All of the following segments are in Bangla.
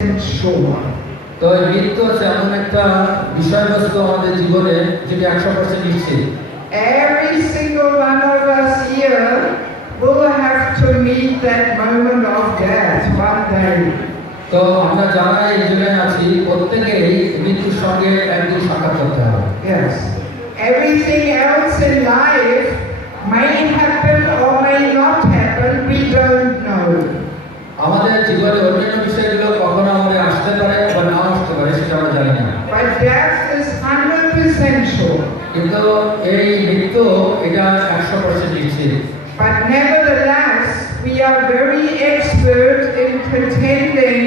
sure. তো এই মৃত্যু হচ্ছে এমন একটা বিষয়বস্তু আমাদের জীবনে যেটা 100% নিশ্চিত। Every single one of us here will have to meet that moment of death one day. তো আমরা যারা এই জায়গায় আছি প্রত্যেকেই মৃত্যুর সঙ্গে একদিন সাক্ষাৎ করতে হবে। Yes. Everything else in life may happen or may not happen, we don't know. আমাদের জীবনে অন্যান্য বিষয়গুলো কখনো আমাদের আসতে পারে বা নাও আসতে পারে সেটা আমরা জানি না। But death is 100% sure. কিন্তু এই মৃত্যু এটা 100% নিশ্চিত। But nevertheless, we are very expert in pretending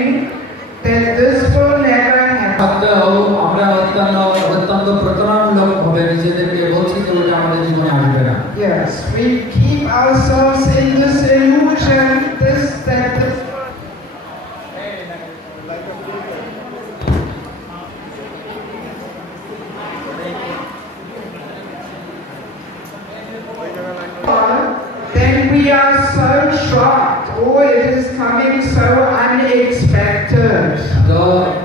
that this will never happen. সত্ত্বেও আমরা অত্যন্ত প্রতারণামূলক ভাবে নিজেদেরকে বলছি যে ওটা আমাদের জীবনে আসবে না। Yes, we keep ourselves in this illusion, that this. Then we are so shocked, oh, it is coming so unexpected. তো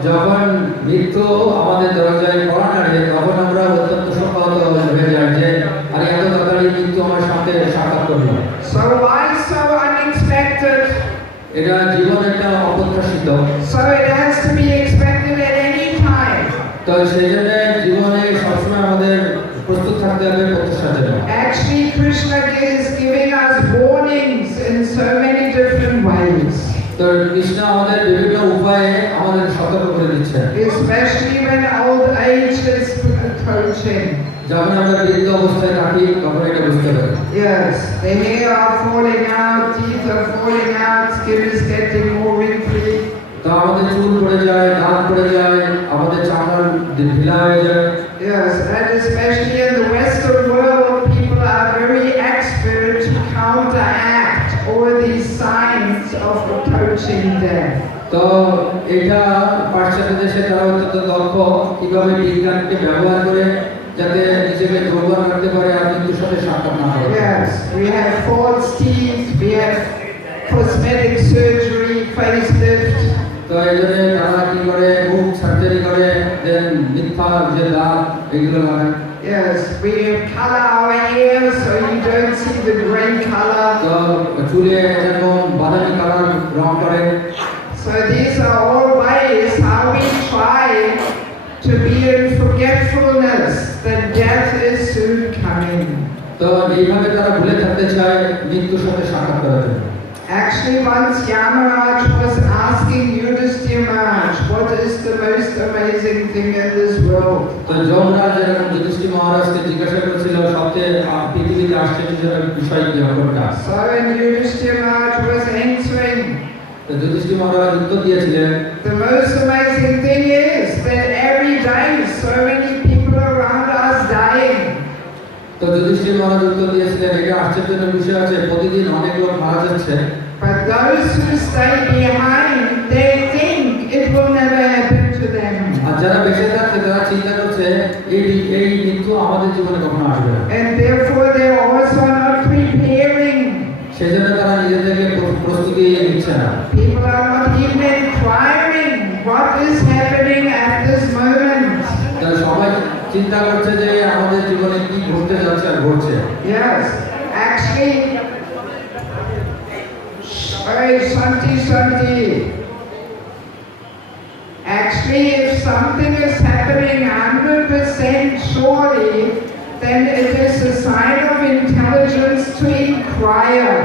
যখন মৃত্যু আমাদের দরজায় কড়া নাড়ে তখন আমরা অত্যন্ত শোকাহত হয়ে যাই যে আরে এত তাড়াতাড়ি মৃত্যু আমার সাথে সাক্ষাৎ করলো। So why so unexpected? এটা জীবন একটা অপ্রত্যাশিত। So it has to be expected at any time. তো সেই জন্য জীবনে সবসময় আমাদের প্রস্তুত থাকতে হবে প্রত্যাশার জন্য। Actually, Krishna is giving us warnings in so many different ways. তো কৃষ্ণ আমাদের বিভিন্ন উপায়ে আমাদের সতর্ক করে দিচ্ছেন। Especially when old age is approaching. যখন আমরা বৃদ্ধ অবস্থায় থাকি তখন এটা বুঝতে পারি। Yes, the hair are falling out, teeth are falling out, skin is getting more wrinkly. তো আমাদের চুল পড়ে যায়, দাঁত পড়ে যায়, আমাদের চামড়া ঢিলা হয়ে যায়। Yes, and especially in the Western world, people are very expert to counteract all these signs of approaching death. তো এটা পাশ্চাত্য দেশে তারা অত্যন্ত দক্ষ কিভাবে বিজ্ঞানকে ব্যবহার করে যাতে নিজেকে দুর্বল রাখতে পারে আর মৃত্যুর সাথে সাক্ষাৎ না হয়। Yes, we have false teeth, we have cosmetic surgery, facelift. তো এই জন্য তারা কি করে মুখ সার্জারি করে দেন মিথ্যা যে দাঁত এগুলো লাগায়। Yes, we color our hair so you don't see the grey color. তো চুলে যেমন বাদামি কালার রং করে। So these are all ways how we try to be in forgetfulness that death is soon coming. তো এইভাবে তারা ভুলে থাকতে চায় মৃত্যুর সাথে সাক্ষাৎ করার জন্য। Actually, once Yamaraj was asking Yudhishthira Maharaj, what is the most amazing thing in this world? তো যমরাজ যখন যুধিষ্ঠির মহারাজকে জিজ্ঞাসা করেছিল সবচেয়ে পৃথিবীতে আশ্চর্যজনক বিষয় কি কোনটা? So when Yudhishthira Maharaj was answering, তো যুধিষ্ঠির মহারাজ উত্তর দিয়েছিলেন the most amazing thing is that every day so many people around us dying. তো যুধিষ্ঠির মহারাজ উত্তর দিয়েছিলেন এটা আশ্চর্যজনক বিষয় আছে প্রতিদিন অনেক লোক মারা যাচ্ছে। But those who stay behind, they think it will never happen to them. আর যারা বেঁচে থাকছে তারা চিন্তা করছে এই মৃত্যু আমাদের জীবনে কখনো আসবে না। And therefore they are also not preparing. সেজন্য তারা নিজেদেরকে প্রস্তুতি নিচ্ছে না। People are not even inquiring what is happening at this moment. তারা সবাই চিন্তা করছে যে আমাদের জীবনে কি ঘটতে যাচ্ছে আর ঘটছে। Yes, actually, Shanti. Actually, if something is happening 100% surely, then it is a sign of intelligence to inquire.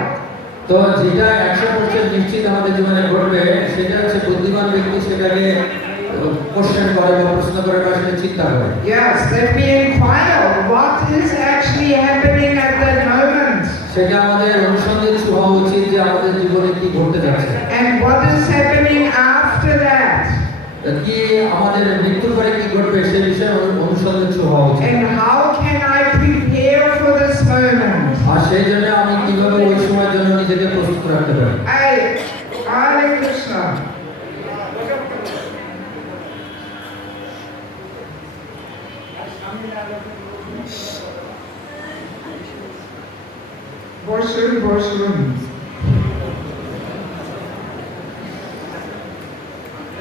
তো যেটা 100% নিশ্চিত আমাদের জীবনে ঘটবে সেটা হচ্ছে বুদ্ধিমান ব্যক্তি সেটাকে কোশ্চেন করে বা প্রশ্ন করে বা সেটা চিন্তা করে। Yes, that we inquire what is actually happening at that moment. সেটা আমাদের অনুসন্ধান হওয়া উচিত যে আমাদের জীবনে কি ঘটতে যাচ্ছে। And what is happening after that? কি আমাদের মৃত্যুর পরে কি ঘটবে সেই বিষয়ে অনুসন্ধান হওয়া উচিত। And how can I prepare for this moment? আর সেই জন্য আমি কিভাবে ওই সময়ের জন্য নিজেকে প্রস্তুত রাখতে পারি। Hare Krishna. বসুন।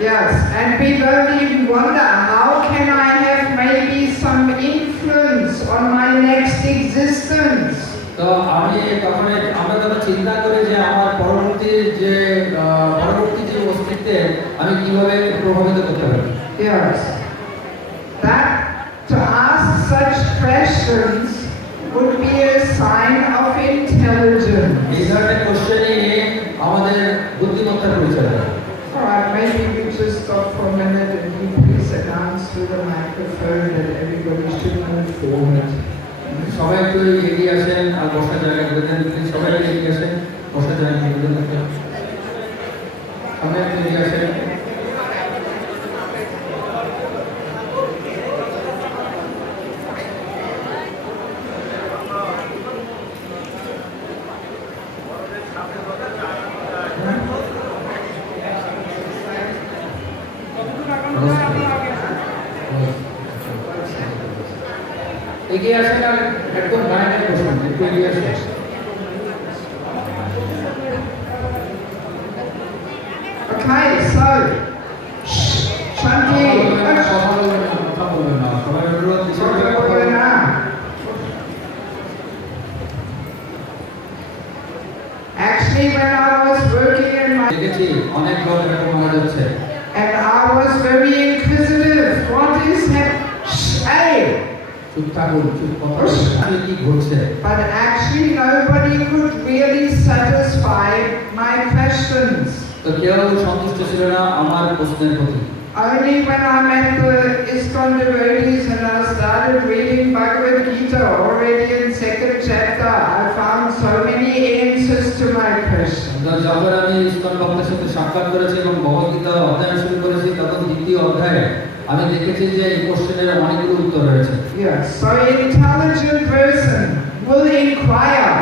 Yes, and we don't even wonder, how can I have maybe some influence on my next existence? তো আমরা যখন চিন্তা করি যে আমার পরবর্তী যে অস্তিত্বে আমি কিভাবে প্রভাবিত করতে পারি। Yes. That to ask such questions would be a sign of intelligence. এই ধরনের কোশ্চেনই আমাদের বুদ্ধিমত্তার পরিচয় দেয়। Alright, maybe we just stop for a minute and you please announce through the microphone that everybody should move forward. সবাই একটু এগিয়ে আসেন আর বসার জায়গা করে দেন, সবাই এগিয়ে আসেন, বসার জায়গা করে দেন, সবাই একটু এগিয়ে আসেন। এগিয়ে আসেন আর একদম লাইনে বসুন, একটু এগিয়ে আসেন। Okay, so, Shanti, কথা বলবেন না, সবাই অনুরোধ Actually, when I was working in my দেখেছি অনেক লোক এরকম মারা যাচ্ছে। and I was very inquisitive. What is happening? চুপ থাকুন, চুপ কথা বলুন, কি ঘটছে? But actually, nobody could really satisfy my questions. তো কেউ সন্তুষ্ট ছিল না আমার প্রশ্নের প্রতি। Only when I met the ISKCON devotees and I started reading Bhagavad Gita already in second chapter, I found so many answers to my questions. যখন আমি ইসকন ভক্তের সাথে সাক্ষাৎ করেছি এবং ভগবদ্গীতা অধ্যয়ন শুরু করেছি, তখন দ্বিতীয় অধ্যায়ে আমি দেখেছি যে এই কোশ্চেনের অনেকগুলো উত্তর রয়েছে। Yes, so an intelligent person will inquire,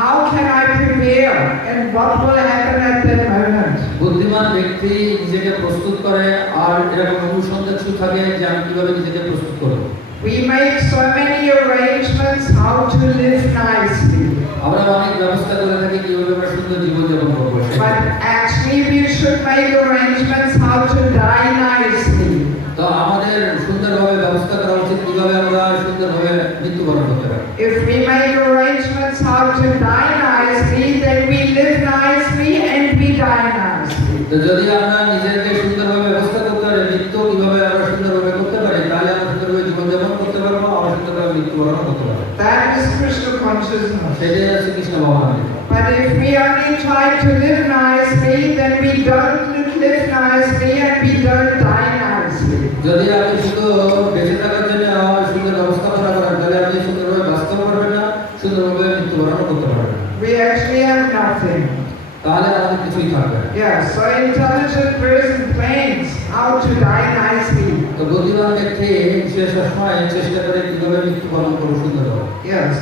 how can I prepare and what will happen at that moment? বুদ্ধিমান ব্যক্তি নিজেকে প্রস্তুত করে আর এরকম অনুসন্ধানশীল থাকে যে আমি কিভাবে নিজেকে প্রস্তুত করব। We make so many arrangements how to live nicely. আমরা অনেক ব্যবস্থা করে থাকি কিভাবে আমরা সুন্দর জীবন যাপন করব। But actually we should make arrangements how to die nicely. তো আমাদের সুন্দরভাবে ব্যবস্থা করা উচিত কিভাবে আমরা সুন্দরভাবে মৃত্যুবরণ করতে পারি। If we make arrangements how to die nicely, then we live nicely and we die nicely. তো যদি আমরা নিজেকে সুন্দরভাবে ব্যবস্থা করতে পারি, মৃত্যু কিভাবে আমরা সুন্দরভাবে করতে পারি, তাহলে আমরা সুন্দরভাবে জীবন যাপন করতে পারবো, আমরা সুন্দরভাবে মৃত্যুবরণ করতে পারবো। That is Krishna consciousness. সেটাই হচ্ছে কৃষ্ণ ভাবনা। But if we only try to live nicely, then we don't live nicely and we don't die nicely. যদি আপনি শুধু বেঁচে থাকার জন্য সুন্দর ব্যবস্থাপনা করেন, তাহলে আপনি সুন্দরভাবে বাঁচতে পারবেন না, সুন্দরভাবে মৃত্যুবরণ করতে পারবেন না। We actually have nothing. তাহলে আমাদের কিছুই থাকবে না। Yeah, so intelligent person plans how to die nicely. তো বুদ্ধিমান ব্যক্তি সে সবসময় চেষ্টা করে কিভাবে মৃত্যুবরণ করবে সুন্দরভাবে। Yes.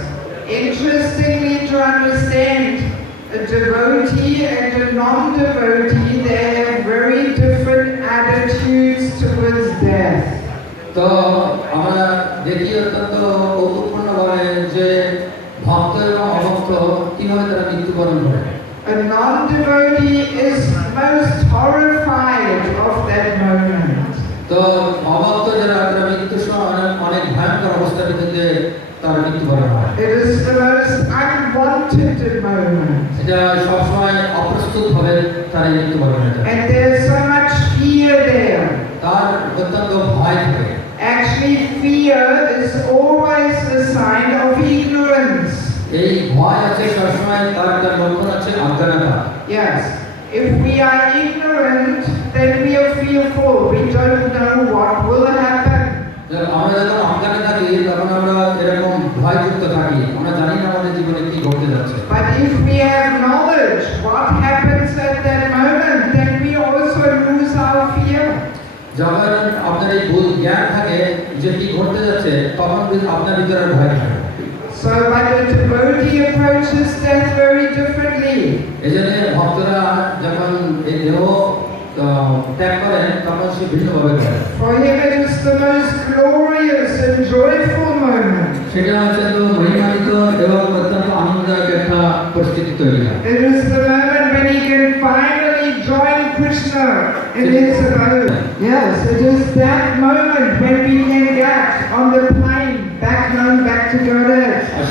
Interestingly, to understand a devotee and a non-devotee, they have very different attitudes towards death. তো আমরা দেখি অত্যন্ত কৌতুকপূর্ণভাবে যে ভক্ত এবং অভক্ত কিভাবে তারা মৃত্যুবরণ করে। A non-devotee is most horrified of that moment. তো অভক্ত যারা তারা মৃত্যুর সময় অনেক ভয়ঙ্কর অবস্থার ভিতরে তারা মৃত্যুবরণ হয়। It is the most unwanted moment. এটা সবসময় অপ্রস্তুত ভাবে তারা মৃত্যুবরণ হয়। And there's so much fear there. তার অত্যন্ত ভয় থাকে। Actually, fear is always a sign of ignorance. এই ভয় আছে সবসময়, তার একটা লক্ষণ আছে অজ্ঞানতা। Yes. If we are ignorant, then we are fearful. We don't know what will happen. আমরা যখন অজ্ঞানে থাকি তখন আমরা এরকম ভয়যুক্ত থাকি, আমরা জানি না আমাদের জীবনে কি ঘটতে যাচ্ছে। But if we have knowledge what happens at that moment, then we also lose our fear. যখন আপনার এই ভুল জ্ঞান থাকে যে কি ঘটতে যাচ্ছে, তখন আপনার ভিতরে ভয় থাকে। So, but a devotee approaches death very differently. এজন্য ভক্তরা যখন এই দেহ ত্যাগ করেন তখন সে ভিন্নভাবে করে। For him it is the most glorious and joyful moment. সেটা হচ্ছে তো মহিমান্বিত এবং অত্যন্ত আনন্দদায়ক একটা পরিস্থিতি তৈরি হয়। It is the moment when he can finally finally join Krishna in his abode. Yes, it is that moment when we can get on the plane back home, back to Godhead. আর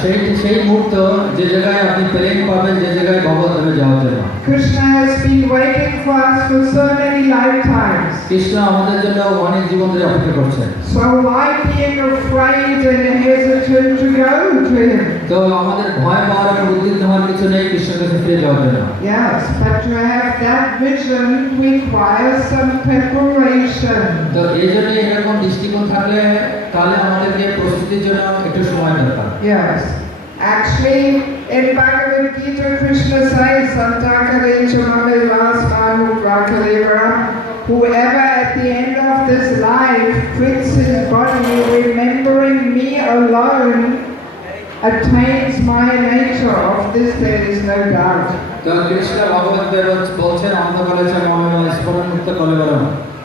সেই মুহূর্ত যে জায়গায় আপনি প্লেন পাবেন, যে জায়গায় ভগবদ্ধামে যাওয়ার জন্য। Krishna has been waiting for us for so many lifetimes. Krishna আমাদের জন্য অনেক জীবন ধরে অপেক্ষা করছেন। So why being afraid and hesitant to go to him? তো আমাদের ভয় পাওয়ার এবং উদ্বিগ্ন হওয়ার কিছু নেই কৃষ্ণের কাছে ফিরে যাওয়ার জন্য। Yes, but to have that vision requires some preparation. তো এই জন্য এরকম দৃষ্টিকোণ থাকলে তাহলে আমাদেরকে প্রস্তুতির জন্য একটু সময় দরকার। Yes. Actually, in Bhagavad Gita, Krishna says, Santakare chamame vasmanu prakaleva, whoever at the end of this life quits his body, remembering me alone, attains my nature. Of this there is no doubt. তো কৃষ্ণ ভগবদ্গীতায় বলছেন অন্তকালে মমে স্মরণ মুক্ত কলেবরম,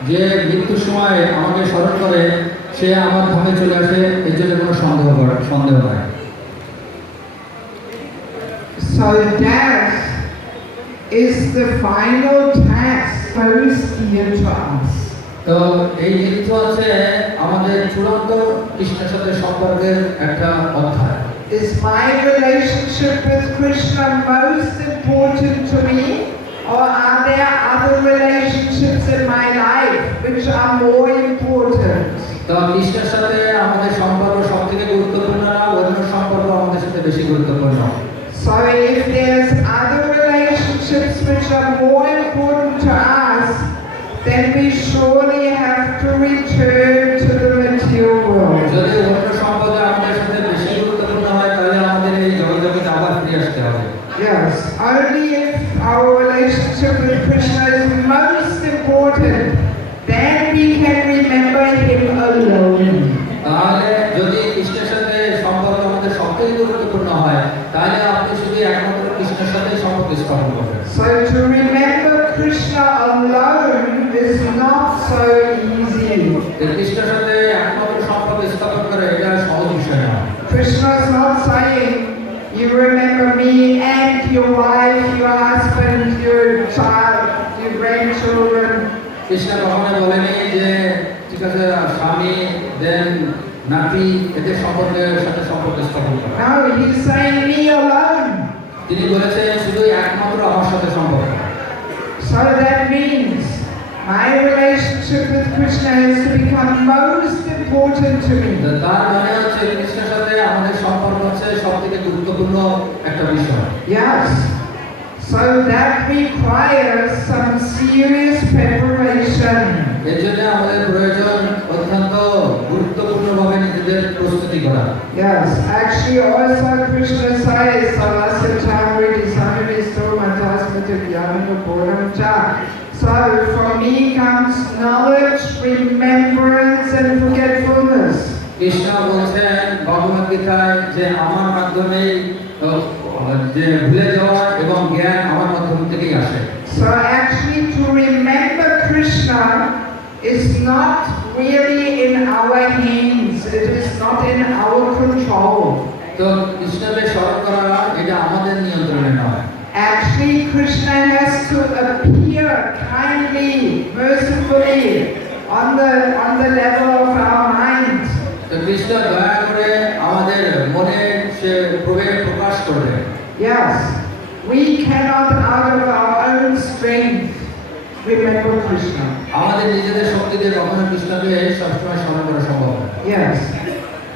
যে মৃত্যুর সময় আমাকে স্মরণ করে সে আমার ধামে চলে আসে, এর জন্য কোনো সন্দেহ নাই। So death is the final task most dear to us. তো এই মৃত্যু হচ্ছে আমাদের চূড়ান্ত কৃষ্ণের সাথে সম্পর্কের একটা অধ্যায়। Is my relationship with Krishna most important to me, or are there other relationships in my life which are more important? তো কৃষ্ণের সাথে আমাদের সম্পর্ক সবথেকে গুরুত্বপূর্ণ না অন্য সম্পর্ক আমাদের সাথে বেশি গুরুত্বপূর্ণ? So if there's other relationships which are more important to us, then we surely have to return to the material world. যদি অন্য সম্পর্ক আমাদের সাথে বেশি গুরুত্বপূর্ণ হয় তাহলে আমাদের এই জগতে আবার ফিরে আসতে হবে। Yes, only if our relationship with Krishna is most important, then we can remember him alone. তাহলে যদি কৃষ্ণের সাথে সম্পর্ক আমাদের সবথেকে গুরুত্বপূর্ণ হয় তাহলে আপনি শুধু একমাত্র কৃষ্ণের সাথে সম্পর্ক স্থাপন করবেন। So to remember Krishna alone is not so easy. কৃষ্ণের সাথে একমাত্র সম্পর্ক স্থাপন করা এটা সহজ বিষয় না। Krishna is not saying, you remember me and your wife, your husband, your child, your grandchildren. Krishna কখনো বলেনি যে ঠিক আছে স্বামী দেন নাতি এদের সম্পর্কের সাথে সম্পর্ক স্থাপন করা। No, he's saying me alone. তিনি বলেছেন শুধু একমাত্র আমার সাথে সম্পর্ক। So that means my relationship with Krishna has to become most important to me. তার মানে হচ্ছে কৃষ্ণের সাথে আমাদের সম্পর্ক হচ্ছে সবথেকে গুরুত্বপূর্ণ একটা বিষয়। Yes. So that requires some serious preparation. এর জন্য আমাদের প্রয়োজন অত্যন্ত গুরুত্বপূর্ণভাবে নিজেদের প্রস্তুতি করা। Yes, actually also Krishna says, Salasyatamriti Samanisto Matasmita Gyamana Bodham Cha. So for me comes knowledge, remembrance and forgetfulness. Krishna বলছেন ভগবদ্গীতায় যে আমার মাধ্যমে যে ভুলে যাওয়া এবং জ্ঞান আমার মাধ্যম থেকেই আসে। So actually to remember Krishna is not really in our hands. It is not in our control. তো কৃষ্ণকে স্মরণ করা এটা আমাদের নিয়ন্ত্রণে নয়। Actually, Krishna has to appear kindly, mercifully on the level of our mind. তো কৃষ্ণ দয়া করে আমাদের মনে সে প্রকাশ করবে। Yes, we cannot out of our own strength remember Krishna. আমাদের নিজেদের শক্তি দিয়ে কখনো কৃষ্ণকে সবসময় স্মরণ করা সম্ভব নয়। Yes,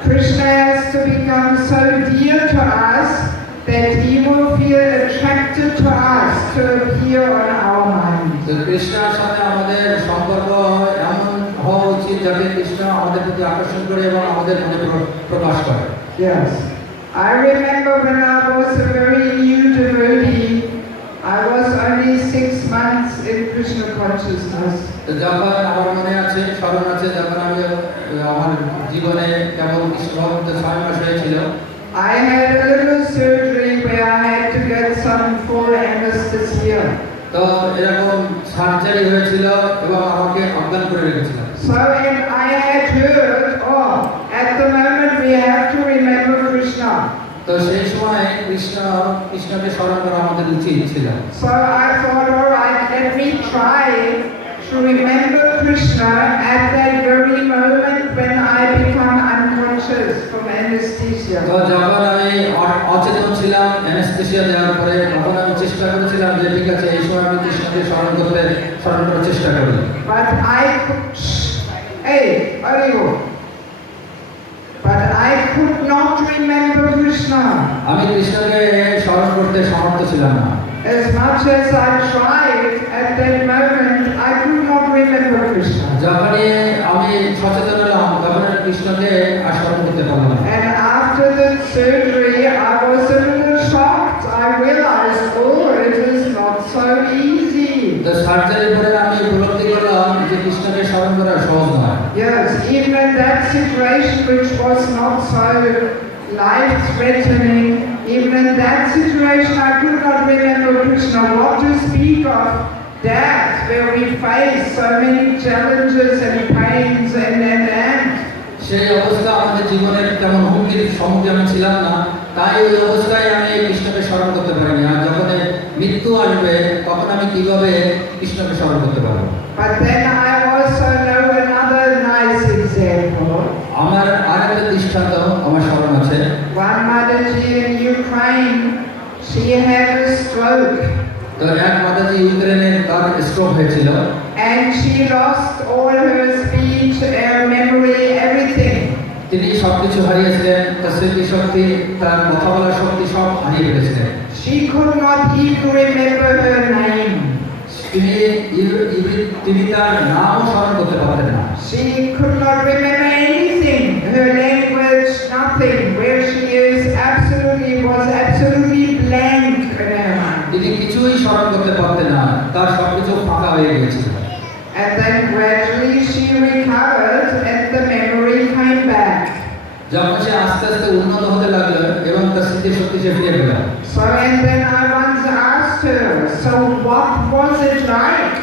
Krishna has to become so dear to us that he will feel attracted to us to appear on our mind. তো কৃষ্ণের সাথে আমাদের সম্পর্ক এমন হওয়া উচিত যাতে কৃষ্ণ আমাদের প্রতি আকর্ষণ করে এবং আমাদের মনে প্রকাশ করে। Yes, I remember when I was a very new devotee, I was only 6 months in Krishna consciousness. তো যখন আমার মনে আছে স্মরণ আছে যখন আমি আমার জীবনে কেবল কৃষ্ণ ভক্ত 6 মাস হয়েছিল। I had a little surgery where I had to get some full anesthesia. তো এরকম সার্জারি হয়েছিল এবং আমাকে অজ্ঞান করে রেখেছিল। So and I had heard, oh, at the moment we have to remember Krishna. তো সেই সময় কৃষ্ণকে স্মরণ করা আমাদের উচিত ছিল। So I thought, all right, let me try to remember Krishna at that very moment when I become unconscious from anesthesia. তো যখন আমি অচেতন ছিলাম অ্যানেস্থেসিয়া দেওয়ার পরে তখন আমি চেষ্টা করেছিলাম যে ঠিক আছে এই সময় আমি কৃষ্ণকে স্মরণ করার চেষ্টা করি। But I could, hey, Haribo. But I could not remember Krishna. আমি কৃষ্ণকে স্মরণ করতে সমর্থ ছিলাম না। As much as I tried at that moment, I could not remember Krishna. যখনই আমি সচেতন হলাম তখন আমি কৃষ্ণকে আর স্মরণ করতে পারলাম না। And after the surgery, I was a little shocked. I realized, oh, it is not so easy. তো সার্জারির পরে আমি উপলব্ধি করলাম যে কৃষ্ণকে স্মরণ করা সহজ নয়। Yes, even in that situation which was not so life-threatening, even in that situation I could not remember Krishna. What to speak of death, where we face so many challenges and pains and সেই অবস্থা আমাদের জীবনের তেমন হুমকির সম্মুখীন আমি ছিলাম না, তাই ওই অবস্থায় আমি কৃষ্ণকে স্মরণ করতে পারিনি। আর যখন মৃত্যু আসবে তখন আমি কিভাবে কৃষ্ণকে স্মরণ করতে পারবো? But then I also know another nice example. আমার আরেকটা দৃষ্টান্ত আমার স্মরণ আছে। One Mataji in Ukraine, she had a stroke তো এক মাতাজি ইউক্রেনে তার স্ট্রোক হয়েছিল and she lost all her speech, her memory, everything. তিনি সবকিছু হারিয়েছিলেন, তার স্মৃতিশক্তি, তার কথা বলার শক্তি সব হারিয়ে ফেলেছিলেন। She could not even remember her name. তিনি তার নামও স্মরণ করতে পারতেন না। She could not remember anything, her language, nothing. Where she is was absolutely blank in her mind. তিনি কিছুই স্মরণ করতে পারতেন না, তার সবকিছু ফাঁকা হয়ে গিয়েছিল। And then gradually she recovered and the memory came back. যখন সে আস্তে আস্তে উন্নত হতে লাগলো এবং তার স্মৃতিশক্তি সে ফিরে পেল। So and then I once asked her, so what was it like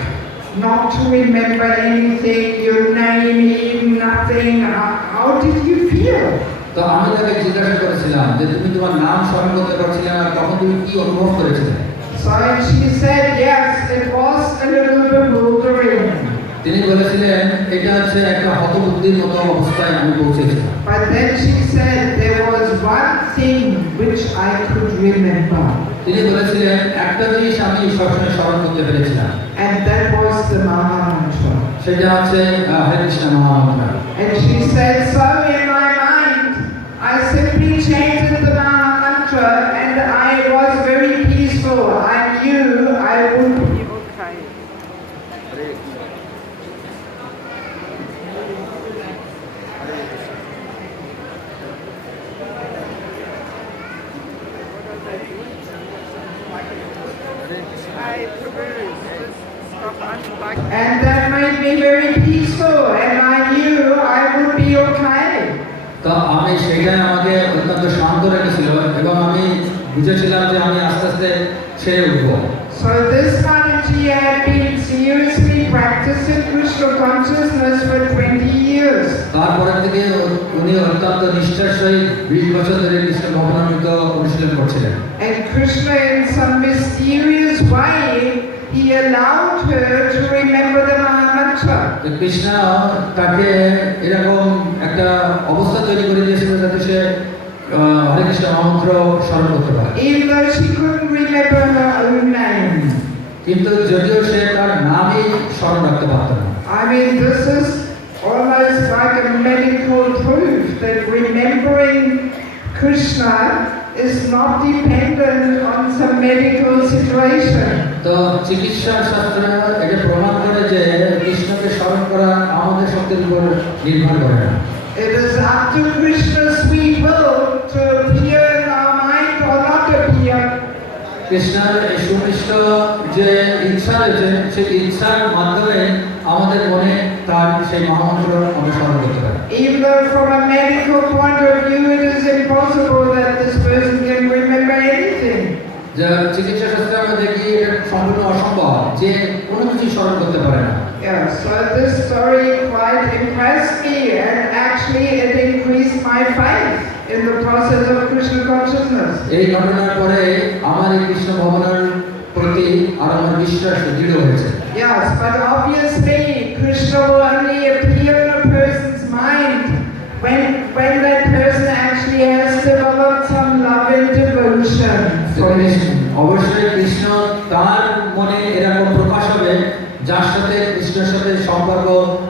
not to remember anything, your name, even nothing? How did you feel? তো আমি তাকে জিজ্ঞাসা করেছিলাম যে তুমি তোমার নাম স্মরণ করতে পারছিলে না, তখন তুমি কি অনুভব করেছিলে? So and she said, yes, it was a little bewildering. তিনি বলেছিলেন এটা হচ্ছে একটা হতবুদ্ধির মতো অবস্থায় আমি পৌঁছেছিলাম। But then she said there was one thing which I could remember. তিনি বলেছিলেন একটা জিনিস আমি সবসময় স্মরণ করতে পেরেছিলাম, And that was the Mahamantra. সেটা হচ্ছে হরে কৃষ্ণ মহামন্ত্র। And she said, so in my mind, I simply chanted the Mahamantra and I was very peaceful. I knew I would be okay. And that made me very peaceful and I knew I would be okay. তো আমি সেটাই আমাকে অত্যন্ত শান্ত রেখেছিল এবং আমি বুঝেছিলাম যে আমি আস্তে আস্তে ছেড়ে উঠবো। So this Mataji had been seriously practicing Krishna consciousness for 20 years. তারপরে থেকে উনি অত্যন্ত নিষ্ঠার সহিত 20 বছর ধরে কৃষ্ণ ভবনামৃত অনুশীলন করছিলেন। And Krishna in some mysterious way, he allowed her to remember the Mahamantra. তো কৃষ্ণ তাকে এরকম একটা অবস্থা তৈরি করে দিয়েছিল যাতে সে হরে কৃষ্ণ মহামন্ত্র স্মরণ করতে পারে। Even though she couldn't remember her own name. কিন্তু যদিও সে তার নামই স্মরণ রাখতে পারত না। I mean, this is almost like a medical proof that remembering Krishna is not dependent on some medical situation. তো চিকিৎসা শাস্ত্র এটা প্রমাণ করে যে কৃষ্ণকে স্মরণ করা আমাদের শক্তির উপর নির্ভর করে না। It is up to Krishna's sweet will to appear in our mind or not appear. কৃষ্ণের এই সুনিষ্ট যে ইচ্ছা রয়েছে সেই ইচ্ছার মাধ্যমে আমাদের মনে তার সেই মহামন্ত্র আমরা স্মরণ করতে পারি। Even though from a medical point of view it is impossible that this person can remember anything. যে চিকিৎসা শাস্ত্রে আমরা দেখি এটা সম্পূর্ণ অসম্ভব যে কোনো কিছু স্মরণ করতে পারে না। Yeah, so this story quite impressed me and actually it increased my faith in the process of Krishna consciousness. এই ঘটনার পরে আমার এই কৃষ্ণ ভবনের প্রতি প্রতি আর আমার বিশ্বাস দৃঢ় হয়েছে। Yes, but obviously Krishna will only appear in a person's mind when that person actually has developed some love and devotion for him. অবশ্যই কৃষ্ণ তার মনে এরকম প্রকাশ হবে যার সাথে কৃষ্ণের সাথে সম্পর্ক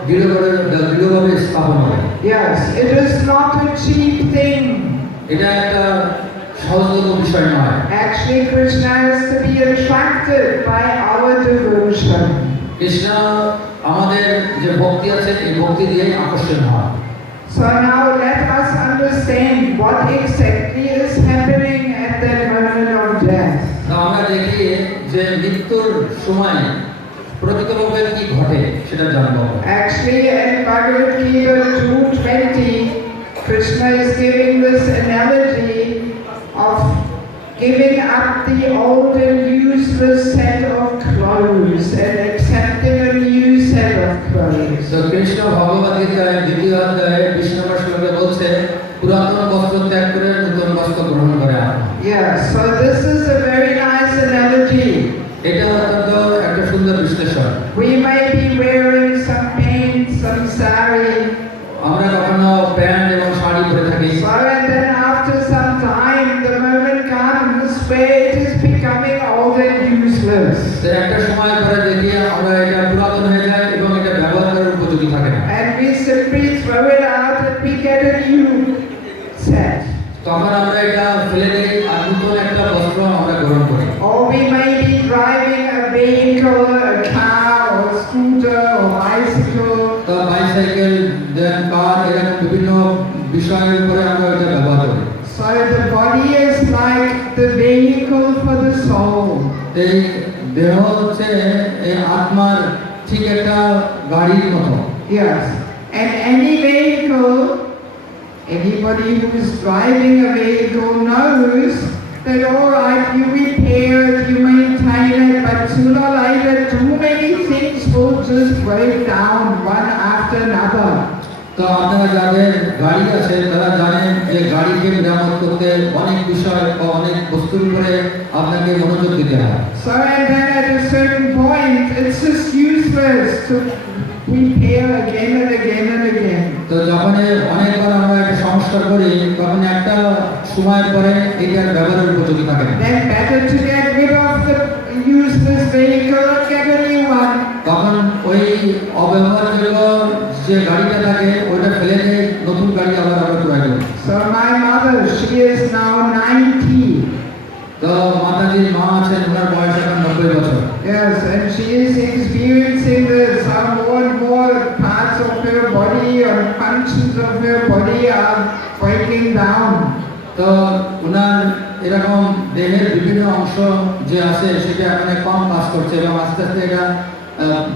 দৃঢ়ভাবে স্থাপন হবে। Yes, it is not a cheap thing. এটা একটা সহজলভ্য বিষয় নয়। Actually, Krishna has to be attracted by our devotion. Krishna আমাদের যে ভক্তি আছে এই ভক্তি দিয়ে আকর্ষণ হয়। So now let us understand what exactly is happening at that moment of death. আমরা দেখি যে মৃত্যুর সময় প্রকৃতভাবে কি ঘটে সেটা জানবো। Actually, in Bhagavad Gita 2:20, Krishna is giving this analogy of giving up the old and useless set of clothes and accepting a new set of clothes. তো কৃষ্ণ ভগবদ গীতায় দ্বিতীয় অধ্যায়ে 20 নম্বর শ্লোকে বলছে পুরাতন বস্ত্র ত্যাগ করে নতুন বস্ত্র গ্রহণ করে আত্মা। Yeah, so this is a very nice analogy. এটা অত্যন্ত একটা সুন্দর বিশ্লেষণ। We may be wearing some pants, some sari. আমরা কখনো প্যান্ট এবং শাড়ি পরে থাকি। So and then after some time, the moment comes where it is becoming old and useless. তো একটা সময় পরে দেখি আমরা এটা পুরাতন হয়ে যায় এবং এটা ব্যবহার করার উপযোগী থাকে না। And we simply throw it out and we get a new set. তখন আমরা এটা ফেলে দেই আর নতুন একটা বস্ত্র আমরা গ্রহণ করি। Or we may be driving a vehicle, a car or a scooter or bicycle. তো বাইসাইকেল দেন কার এরকম বিভিন্ন বিষয়ের উপরে আমরা এটা ব্যবহার করি। So the body is like the vehicle for the soul. এই দেহ হচ্ছে এই আত্মার ঠিক একটা গাড়ির মতো। Yes. And any vehicle, anybody who is driving a vehicle knows that all right, you repair it, you maintain it, but sooner or later too many things will just break down one after another. তো আপনারা যাদের গাড়ি আছে তারা জানেন যে গাড়িকে মেরামত করতে অনেক বিষয় বা অনেক বস্তুর উপরে আপনাকে মনোযোগ দিতে হয়। So and then at a certain point, it's just useless to repair again and again and again. তো যখন অনেকবার আমরা একটা সংস্কার করি তখন একটা সময়ের পরে এটার ব্যবহারের উপযোগী থাকে না। Then better to get rid of the useless vehicle and get a new one. তখন ওই অব্যবহারযোগ্য যে গাড়িটা থাকে ওইটা ফেলে দিয়ে নতুন গাড়ি আবার আমরা ক্রয় করি। So my mother, she is now 90. তো মাতাজির মা আছেন ওনার বয়স এখন 90 বছর। Yes, and she is experiencing this. Some more and more parts of her body or functions of her body are breaking down. তো ওনার এরকম দেহের বিভিন্ন অংশ যে আছে সেটা এখন কম কাজ করছে এবং আস্তে আস্তে এটা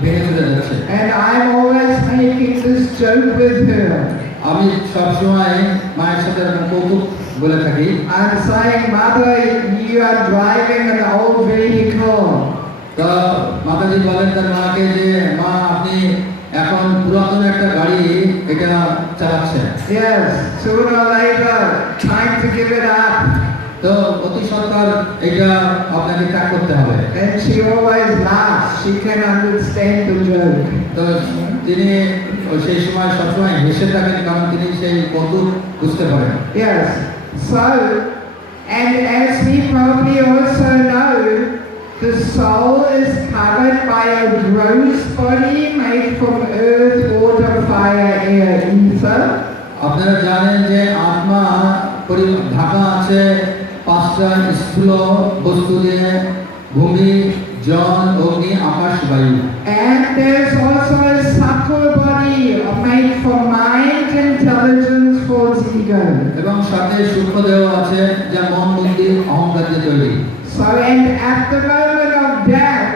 ভেঙে চলে যাচ্ছে। And I'm always making this joke with her. আমি সবসময় মায়ের সাথে এরকম কৌতুক বলে থাকি। I'm saying, Mother, you are driving an old vehicle. তো মাতাজি বলেন তার মাকে যে মা আপনি এখন পুরাতন একটা গাড়ি এটা চালাচ্ছেন। Yes, sooner or later, time to give it up. তো অতি সত্বর এটা আপনাকে ত্যাগ করতে হবে। And she always laughs. She can understand the joke. তো তিনি সেই সময় সবসময় হেসে থাকেন কারণ তিনি সেই কৌতুক বুঝতে পারেন। Yes. So, and as we probably also know, the soul is covered by a gross body made from earth, water, fire, air, ether. আপনারা জানেন যে আত্মা ঢাকা আছে 5টা স্থূল বস্তু দিয়ে, ভূমি, জল, অগ্নি, আকাশ, বায়ু। And there's also a subtle body made from mind, intelligence, false ego. এবং সাথে সূক্ষ্ম দেহ আছে যা মন, বুদ্ধি, অহংকার দিয়ে তৈরি। So, and at the moment of death,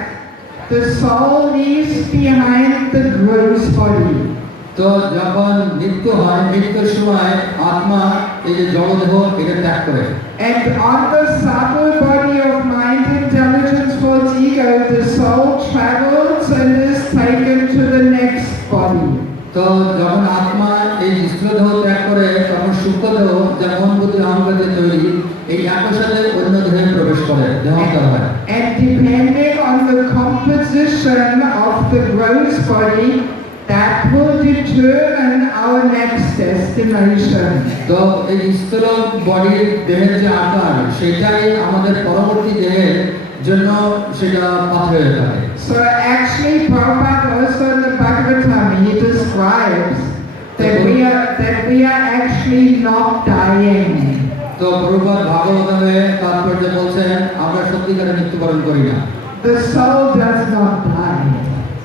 the soul leaves behind the gross body. তো যখন মৃত্যু হয় মৃত্যুর সময় আত্মা এই যে জড়দেহ এটা ত্যাগ করে। And on the subtle body of mind, intelligence, false ego, the soul travels and is taken to the next body. তো যখন আত্মা এই স্থূল দেহ ত্যাগ করে তখন সূক্ষ্ম দেহ যা মন, বুদ্ধি, অহংকার দিয়ে তৈরি এই একই সাথে অন্য দেহে প্রবেশ করে, দেহান্তর হয়। And depending on the composition of the gross body, that will determine our next destination. তো এই স্থূল বডির দেহের যে আকার সেটাই আমাদের পরবর্তী দেহের জন্য সেটা পাথ হয়ে থাকে। So actually Prabhupada also in the Bhagavatam he describes that we are actually not dying. তো প্রভুপাদ ভাগবতমে তাৎপর্য বলছেন আমরা সত্যিকারে মৃত্যুবরণ করি না। The soul does not die.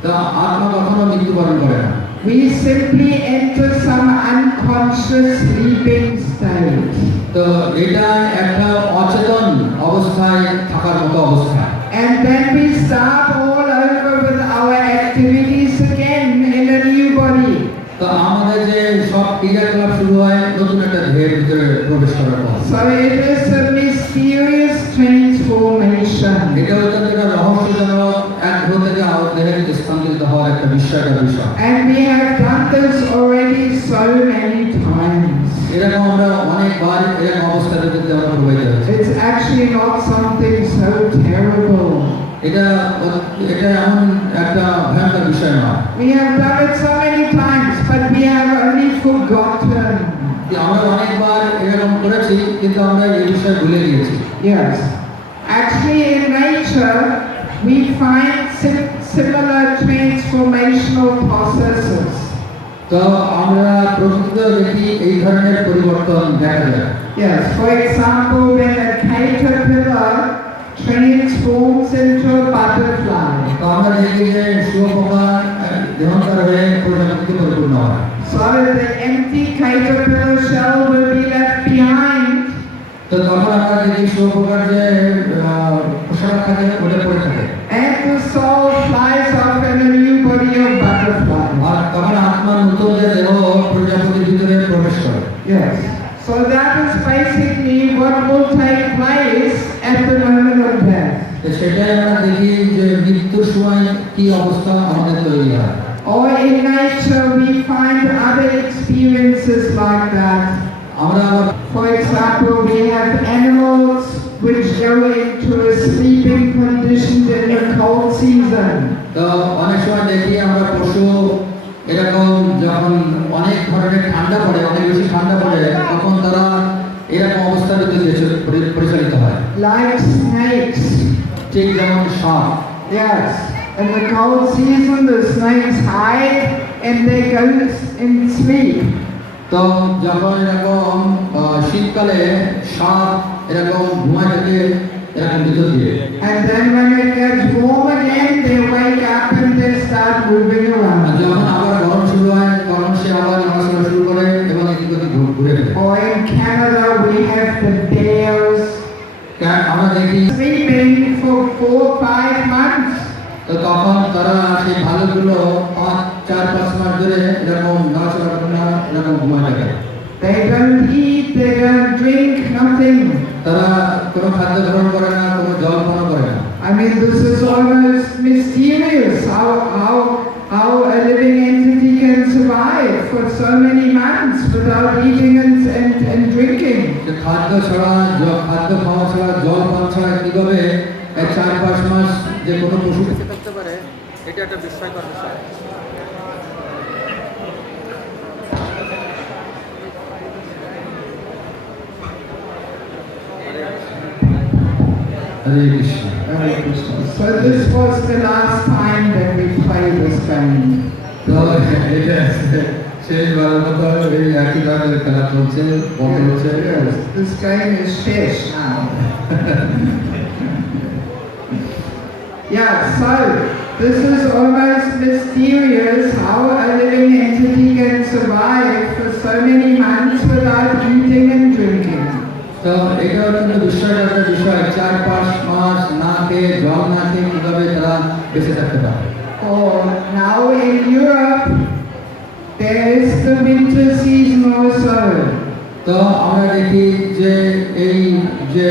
তো আত্মা কখনো মৃত্যুবরণ করে না। We simply enter some unconscious sleeping state. তো এটা একটা অচেতন অবস্থায় থাকার মতো অবস্থা। And then we start all over with our activities again in a new body. তো আমাদের যে সব ক্রিয়াকলাপ শুরু হয় নতুন একটা দেহের ভিতরে প্রবেশ করার পর। So it is a mysterious transformation. এটা অত্যন্ত একটা রহস্যজনক এক দেহ থেকে আরেক দেহে স্থানান্তরিত হওয়ার একটা বিস্ময়কর বিষয়। And we have done this already so many times. এরকম আমরা অনেকবার এরকম অবস্থার ভিতরে আমরা প্রবাহিত হয়েছি। It's actually not something so terrible. এটা এমন একটা ভয়ঙ্কর বিষয় নয়। We have done it so many times, but we have only forgotten. আমরা অনেকবার এরকম করেছি কিন্তু আমরা এই বিষয় ভুলে গিয়েছি। Yes. Actually, in nature, we find similar transformational processes. তো আমরা প্রকৃতিতে দেখি এই ধরনের পরিবর্তন দেখা যায়। Yes. For example, when a caterpillar transforms into a butterfly. তো আমরা দেখি যে শুঁয়োপোকা দেহান্তর হয়ে প্রজাপতিতে পরিপূর্ণ হয়। So the empty caterpillar shell will be left behind. তো তখন আমরা দেখি শুঁয়োপোকার যে পোশাক থাকে ওটা পড়ে থাকে। And the soul flies off in a new body of butterfly. আর তখন আত্মা নতুন যে দেহ প্রজাপতির ভিতরে প্রবেশ করে। Yes. So that is basically what will take place at the moment of death. তো সেটাই আমরা দেখি যে মৃত্যুর সময় কি অবস্থা আমাদের তৈরি হয়। Or in nature we find other experiences like that. আমরা For example, we have animals which go into a sleeping condition in the cold season. তো অনেক সময় দেখি আমরা পশু এরকম যখন অনেক ধরনের ঠান্ডা পড়ে, অনেক বেশি ঠান্ডা পড়ে তখন তারা এরকম অবস্থার ভিতরে পরিচালিত হয়। Like snakes. ঠিক যেমন সাপ। Yes. In the cold season, the snakes hide and they go and sleep. তো যখন এরকম শীতকালে সাপ এরকম ঘুমায় থাকে এরকম ভিতর দিয়ে। And then when it gets warm again, they wake up and they start moving R around. যখন আবার গরম শুরু হয় তখন সে আবার নড়াচড়া শুরু করে এবং এদিক ওদিক ঘুরে ফেরে। Or in Canada, we have the bears আমরা দেখি sleeping for 4-5 months. তো তখন তারা সেই ভালুকগুলো 4-5 মাস ধরে এরকম নড়াচড়া করে না, এরকম ঘুমায় থাকে। They don't eat, they don't drink, nothing. তারা কোনো খাদ্য গ্রহণ করে না, কোনো জল পান করে না। I mean, this is almost mysterious how a living entity can survive for so many months without eating and drinking. যে খাদ্য ছাড়া খাদ্য খাওয়া ছাড়া জল পান ছাড়া কিভাবে 4-5 মাস যে কোনো পশু বেঁচে থাকতে পারে এটা একটা বিস্ময়কর বিষয়। Hare Krishna. Hare Krishna. So this was the last time that we played this game. তো এটা শেষবারের মতো এই একই ধরনের খেলা চলছে, বন্ধ হচ্ছে। Yes, this game is fish now. Yeah, so this is almost mysterious how a living entity can survive for so many months without eating and drinking. তো এটা অত্যন্ত বিস্ময়ের একটা বিষয়, 4-5 মাস না খেয়ে জল না খেয়ে কিভাবে তারা বেঁচে থাকতে পারে। Or now in Europe, there is the winter season also. তো আমরা দেখি যে এই যে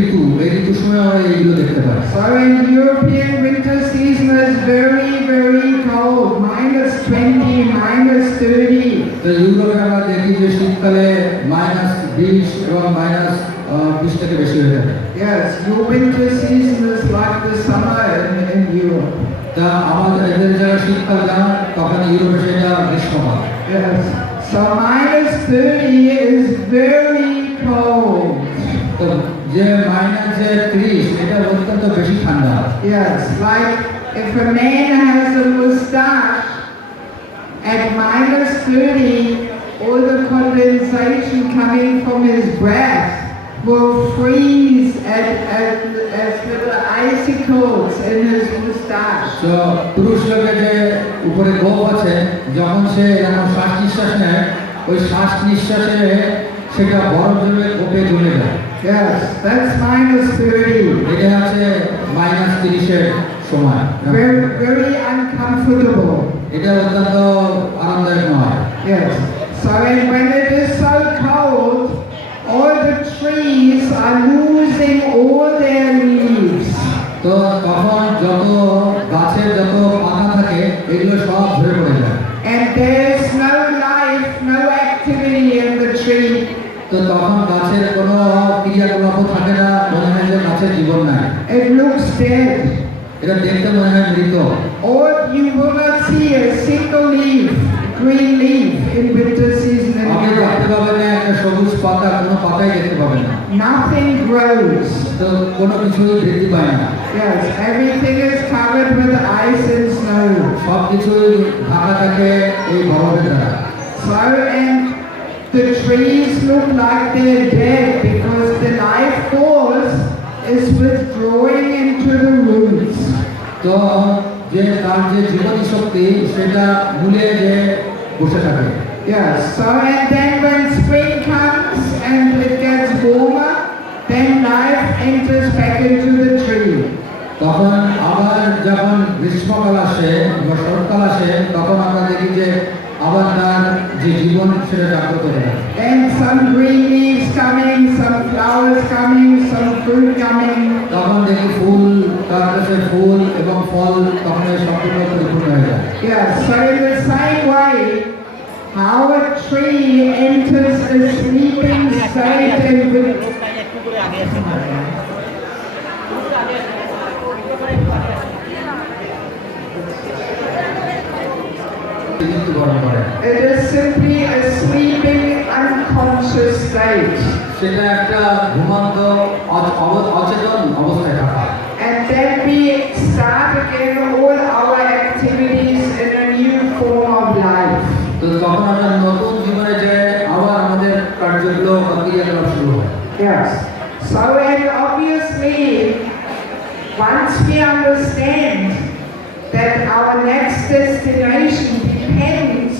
ঋতু এই ঋতুর সময় আমরা এইগুলো দেখতে পাই। So in European winter season is very, very cold, -20, -30. তো ইউরোপে আমরা দেখি যে শীতকালে -20 এবং 20 থেকে বেশি হয়ে থাকে। Yes, your winter season is like the summer in Europe. তা আমাদের এদের যারা শীতকাল যান তখন ইউরোপে সেটা গ্রীষ্মকাল। Yes, so minus 30 is very cold. তো যে -30 এটা অত্যন্ত বেশি ঠান্ডা। Yes, like if a man has a mustache at minus 30, all the condensation coming from his breath will freeze as little icicles in his mustache. তো পুরুষ লোকের যে উপরে গোপ আছে যখন সে এরকম শ্বাস নিঃশ্বাস নেয় ওই শ্বাস নিঃশ্বাসে সেটা বরফ জমে গোপে জমে যায়। Yes, that's minus 30. এটা আছে -30 এর সময়। Very, very uncomfortable. এটা অত্যন্ত আরামদায়ক নয়। Yes. So when it is so cold, all the trees are losing all their leaves. তো তখন যত গাছের যত পাতা থাকে এগুলো সব ঝরে পড়ে যায়। And there's no life, no activity in the tree. তো তখন গাছের কোনো ক্রিয়াকলাপ থাকে না, মনে হয় যে গাছের জীবন নাই। It looks dead. এটা দেখতে মনে হয় মৃত। Or you will not see a single leaf, green leaf in winter season in আপনি দেখতে Europe. পাবেন না একটা সবুজ পাতা, কোনো পাতাই দেখতে পাবেন না। Nothing grows. তো কোনো কিছুই বৃদ্ধি পায় না। Yes, everything is covered with ice and snow. সব কিছুই ঢাকা থাকে এই বরফের দ্বারা। So, and the trees look like they're dead because the life force is withdrawing into the roots. তো যে তার যে জীবনী শক্তি সেটা ভুলে যে বসে থাকে। Yes, so and then when spring comes and it gets warmer, then life enters back into the tree. তখন আবার যখন গ্রীষ্মকাল আসে বা শরৎকাল আসে তখন আমরা দেখি যে আবার তার যে জীবন সেটা জাগ্রত হয়। Then some green leaves coming, some flowers coming, some fruit coming. তখন দেখি ফুল, তার কাছে ফুল এবং ফল তখন সম্পূর্ণ পরিপূর্ণ হয়ে যায়। Yes, so in the same way, how a tree enters a sleeping state and with মৃত্যুবরণ করে। it is simply a sleeping unconscious state. সেটা একটা ঘুমন্ত অচেতন অবস্থায় থাকা। And then we start again all our activities in a new form of life. তো তখন আমরা নতুন জীবনে যে আবার আমাদের কার্যগুলো বা ক্রিয়াকলাপ শুরু হয়। Yes. So and obviously, once we understand that our next destination depends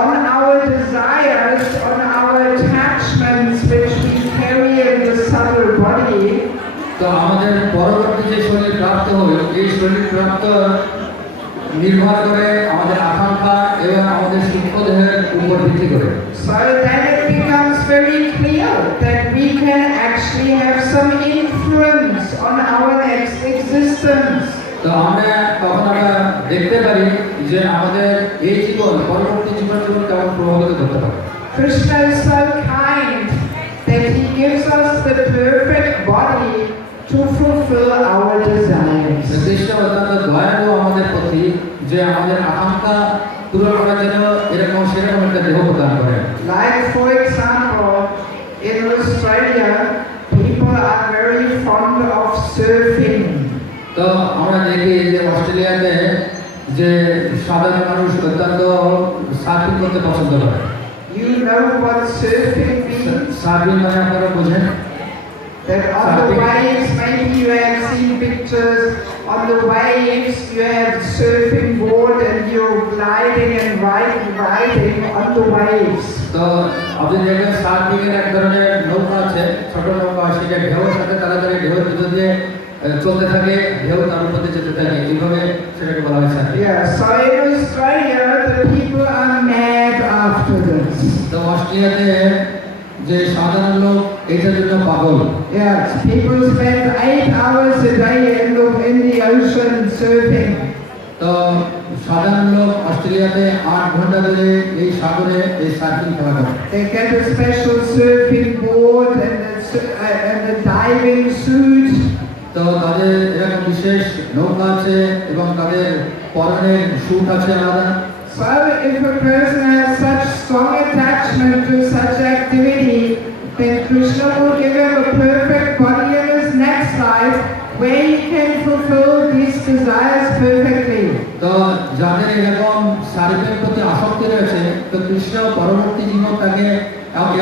on our desires, on our attachments which we carry in the subtle body, তো আমাদের পরবর্তী যে শরীর প্রাপ্ত হবে এই শরীর প্রাপ্ত নির্ভর করে আমাদের আকাঙ্ক্ষা এবং আমাদের সূক্ষ্ম দেহের উপর ভিত্তি করে। so then it becomes very clear that we can actually have some influence on our next existence. তো আমরা তখন আমরা দেখতে পারি যে আমাদের এই জীবন পরবর্তী জীবন কেমন প্রভাবিত করতে পারে। Krishna is so kind that he gives us the perfect body to fulfill our desires. Krishna অত্যন্ত দয়ালু আমাদের প্রতি যে আমাদের আকাঙ্ক্ষা পূরণ করার জন্য এরকম সেরকম একটা দেহ প্রদান করেন। Like for example, in Australia, people are very fond of surfing. তো আমরা দেখি যে অস্ট্রেলিয়াতে যে সাধারণ মানুষ অত্যন্ত সার্ফিং করতে পছন্দ করে। You know what surfing means? Surfing মানে আপনারা বোঝেন? That on the waves, maybe you have seen pictures, on the waves you have surfing board and you're gliding and riding on the waves. তো আপনি দেখবেন সার্ফিং এর এক ধরনের নৌকা আছে, ছোট নৌকা, সেটা ঢেউর সাথে তাড়াতাড়ি ঢেউর ভিতর দিয়ে চলতে থাকে, ঢেউ তার উপর দিয়ে যেতে থাকে, এইভাবে সেটাকে বলা হয় surfing. Yeah, so in Australia the people are mad after this. তো অস্ট্রেলিয়াতে যে সাধারণ লোক এটার জন্য পাগল। Yes, people spend 8 hours a day in the ocean surfing. তো সাধারণ লোক অস্ট্রেলিয়াতে 8 ঘন্টা ধরে এই সাগরে এই সার্ফিং খেলা করে। They get a special surfing board and it's and a diving suit. তো তাদের এরকম বিশেষ নৌকা আছে এবং তাদের পরনের স্যুট আছে আলাদা। So if a person has such strong attachment to such activity, then Krishna will give him a perfect body in his next life where he can fulfill these desires perfectly. তো যাদের এরকম শারীরিক প্রতি আসক্তি রয়েছে, তো কৃষ্ণ পরবর্তী জীবন তাকে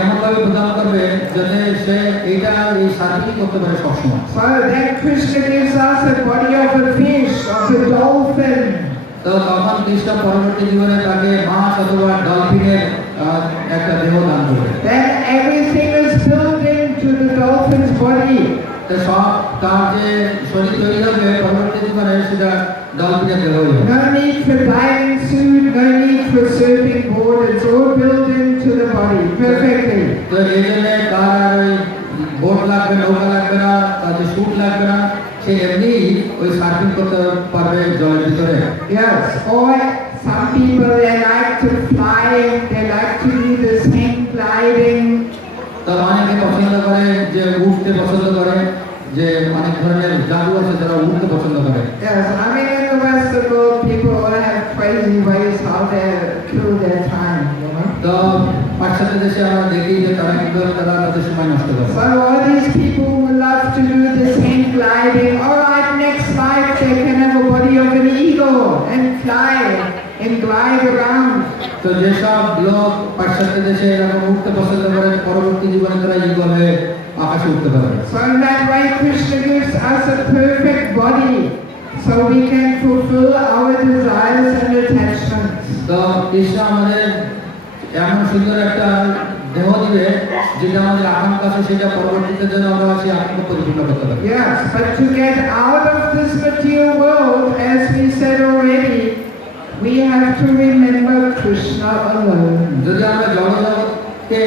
এমনভাবে প্রদান করবে যাতে সে এইটা এই শারীরিক করতে পারে সবসময়। So then Krishna gives us a body of a fish, of a dolphin. তো তখন কৃষ্ণ পরবর্তী জীবনে তাকে মাছ অথবা ডলফিনের একটা দেহ দান করবে। Then everything is built into the dolphin's body. তো সব তার যে শরীর তৈরি হবে পরবর্তী জীবনে সেটা ডলফিনের দেহ হবে। No need for diving suit, no need for surfing board. It's all built into the body perfectly. তো এই জন্য তার আর ওই বোট লাগবে, নৌকা লাগবে না, তার যে স্যুট লাগবে না, সে এমনি ওই সার্ফিং করতে পারবে জলের ভিতরে। Yes, or some people they like to fly, they like to do this hang gliding. তো অনেকে পছন্দ করে যে উঠতে পছন্দ করে, যে অনেক ধরনের জাদু আছে যারা উঠতে পছন্দ করে। Yes, I mean in the Western world people all have crazy ways how they kill their time, you know. তো পাশ্চাত্য দেশে আমরা দেখি যে তারা কিভাবে তারা তাদের সময় নষ্ট করে। So all these people who love to do this hang gliding, all right, next life they can have a body of an eagle and fly and glide around. তো যেসব লোক পাশ্চাত্য দেশে এরকম উঠতে পছন্দ করে পরবর্তী জীবনে তারা এইভাবে আকাশে উঠতে পারে। So in that way Krishna gives us a perfect body so we can fulfill our desires and attachments. তো কৃষ্ণ আমাদের এমন সুন্দর একটা দেহ দিবে যেটা আমাদের আকাঙ্ক্ষা আছে সেটা পরবর্তীতে যেন আমরা সেই আকাঙ্ক্ষা পরিপূর্ণ করতে পারি। Yes, but to get out of this material world, as we said already, we have to remember Krishna alone. যদি আমরা জগৎকে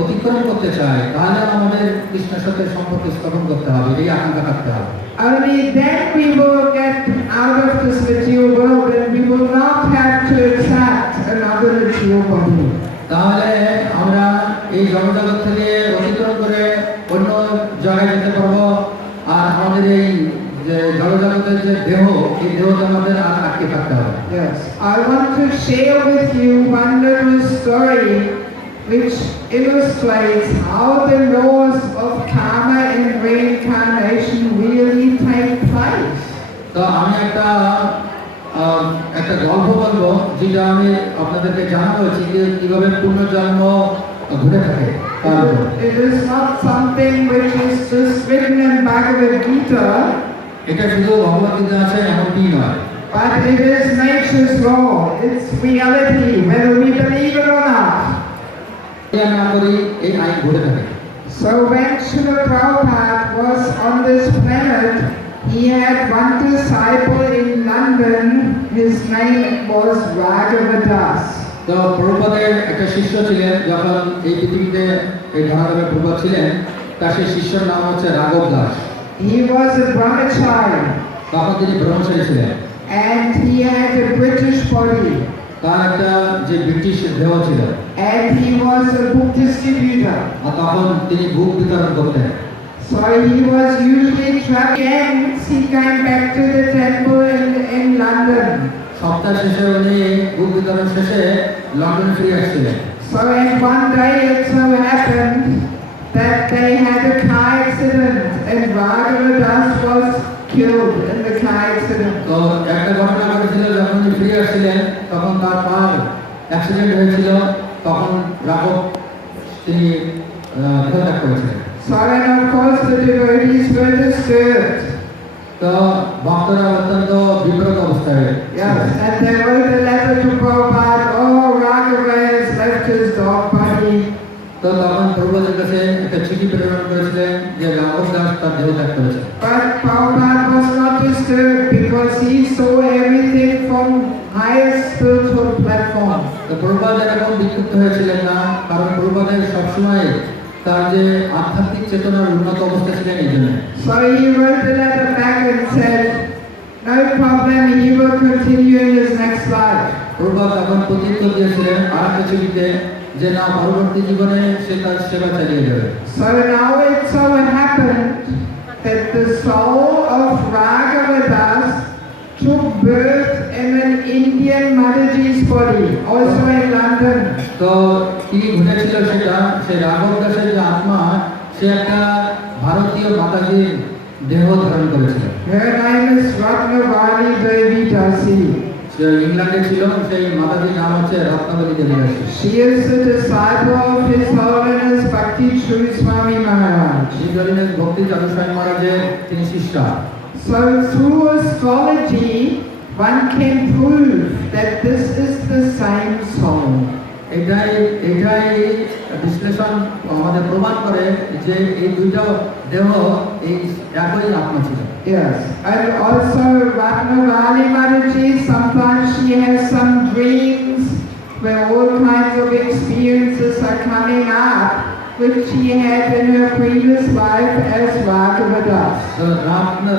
অতিক্রম করতে চাই তাহলে আমাদের কৃষ্ণের সাথে সম্পর্ক স্থাপন করতে হবে, এই আকাঙ্ক্ষা থাকতে হবে। Only then we will get out of this material world and we will not have to accept another material body. তাহলে আমরা এই জগৎ থেকে অতিক্রম করে অন্য জায়গায় যেতে পারবো, আর আমাদের এই যে জগতের যে দেহ, এই দেহটা আমাদের আর আটকে থাকতে হবে। Yes, I want to share with you one little story which illustrates how the laws of karma and reincarnation really take place. তো আমি একটা গল্প বলবো যেটা আমি আপনাদেরকে জানাবো যে কিভাবে পুনর্জন্ম ঘুরে থাকে। It is not something which is just written in Bhagavad Gita, এটা শুধু ভগবদ্গীতা আছে এমনটি নয়, but it is nature's law. It's reality, whether we believe it or not. না করি এই আইন ঘুরে থাকে। So when Srila Prabhupada was on this planet, he had one disciple in London. His name was Raghavadas. তো প্রভুপাদের একটা শিষ্য ছিলেন, যখন এই পৃথিবীতে এই ধরাধামে প্রভুপাদ ছিলেন, তার সেই শিষ্যর নাম হচ্ছে রাঘব Das. He was a brahmachari তখন তিনি ব্রহ্মচারী ছিলেন, and he had a British body, তার একটা যে ব্রিটিশ দেহ ছিল, and he was a book distributor. আর তখন তিনি বুক বিতরণ করতেন। So he was usually traveling. He came back to the temple in London. সপ্তাহ শেষে উনি বুক বিতরণ শেষে লন্ডনে ফিরে আসছিলেন। So and one day it so happened that they had a car accident and Raghavadas was killed in the car accident. তো একটা ঘটনা ঘটেছিল, যখন উনি ফিরে আসছিলেন তখন তার পার অ্যাক্সিডেন্ট হয়েছিল, তখন রাঘব তিনি দেহত্যাগ করেছিলেন। So and of course the devotees were disturbed. তো ভক্তরা অত্যন্ত বিব্রত অবস্থায়। Yes, and they wrote a letter to Prabhupada, oh Raghava has left his dog body. তো তখন প্রভুপাদের কাছে একটা চিঠি প্রেরণ করেছিলেন যে রাঘব দাস তার দেহত্যাগ করেছে। But Prabhupada was not disturbed because he saw everything from highest spiritual platform. তো প্রভুপাদ এরকম বিক্ষুব্ধ হয়েছিলেন না, কারণ প্রভুপাদের সবসময় তার যে আধ্যাত্মিক চেতনার উন্নত অবস্থা ছিলেন এই জন্য। So he wrote a letter back and said, no problem, he will continue in his next life. Prabhupada তখন প্রত্যুত্তর দিয়েছিলেন আর একটা চিঠিতে যে না পরবর্তী জীবনে সে তার সেবা চালিয়ে যাবে। So now it so happened that the soul of Raghuvadas took birth in an Indian Mataji's body, also in London. তো কি ঘটেছিল সেটা, সেই রাঘব দাসের যে আত্মা সে একটা ভারতীয় মাতাজির দেহ ধারণ করেছিল। Her name is Ratnavali Devi Dasi. সে ইংল্যান্ডে ছিল, সেই মাতাজির নাম হচ্ছে রত্নাবলী দেবী দাসী। She is the disciple of His Holiness Bhakti Sri Swami Maharaj. Shri Jagannath ভক্তি চাঁদু স্বামী মহারাজের তিনি শিষ্যা। So through astrology, one can prove that this is the same soul. এটাই বিশ্লেষণ আমাদের প্রমাণ করে যে এই দুইটা দেহ এই একই আত্মা ছিল। Yes, and also Ratnavali Mataji, sometimes she has some dreams where all kinds of experiences are coming up, which she had in her previous life as Raghuvadas. তো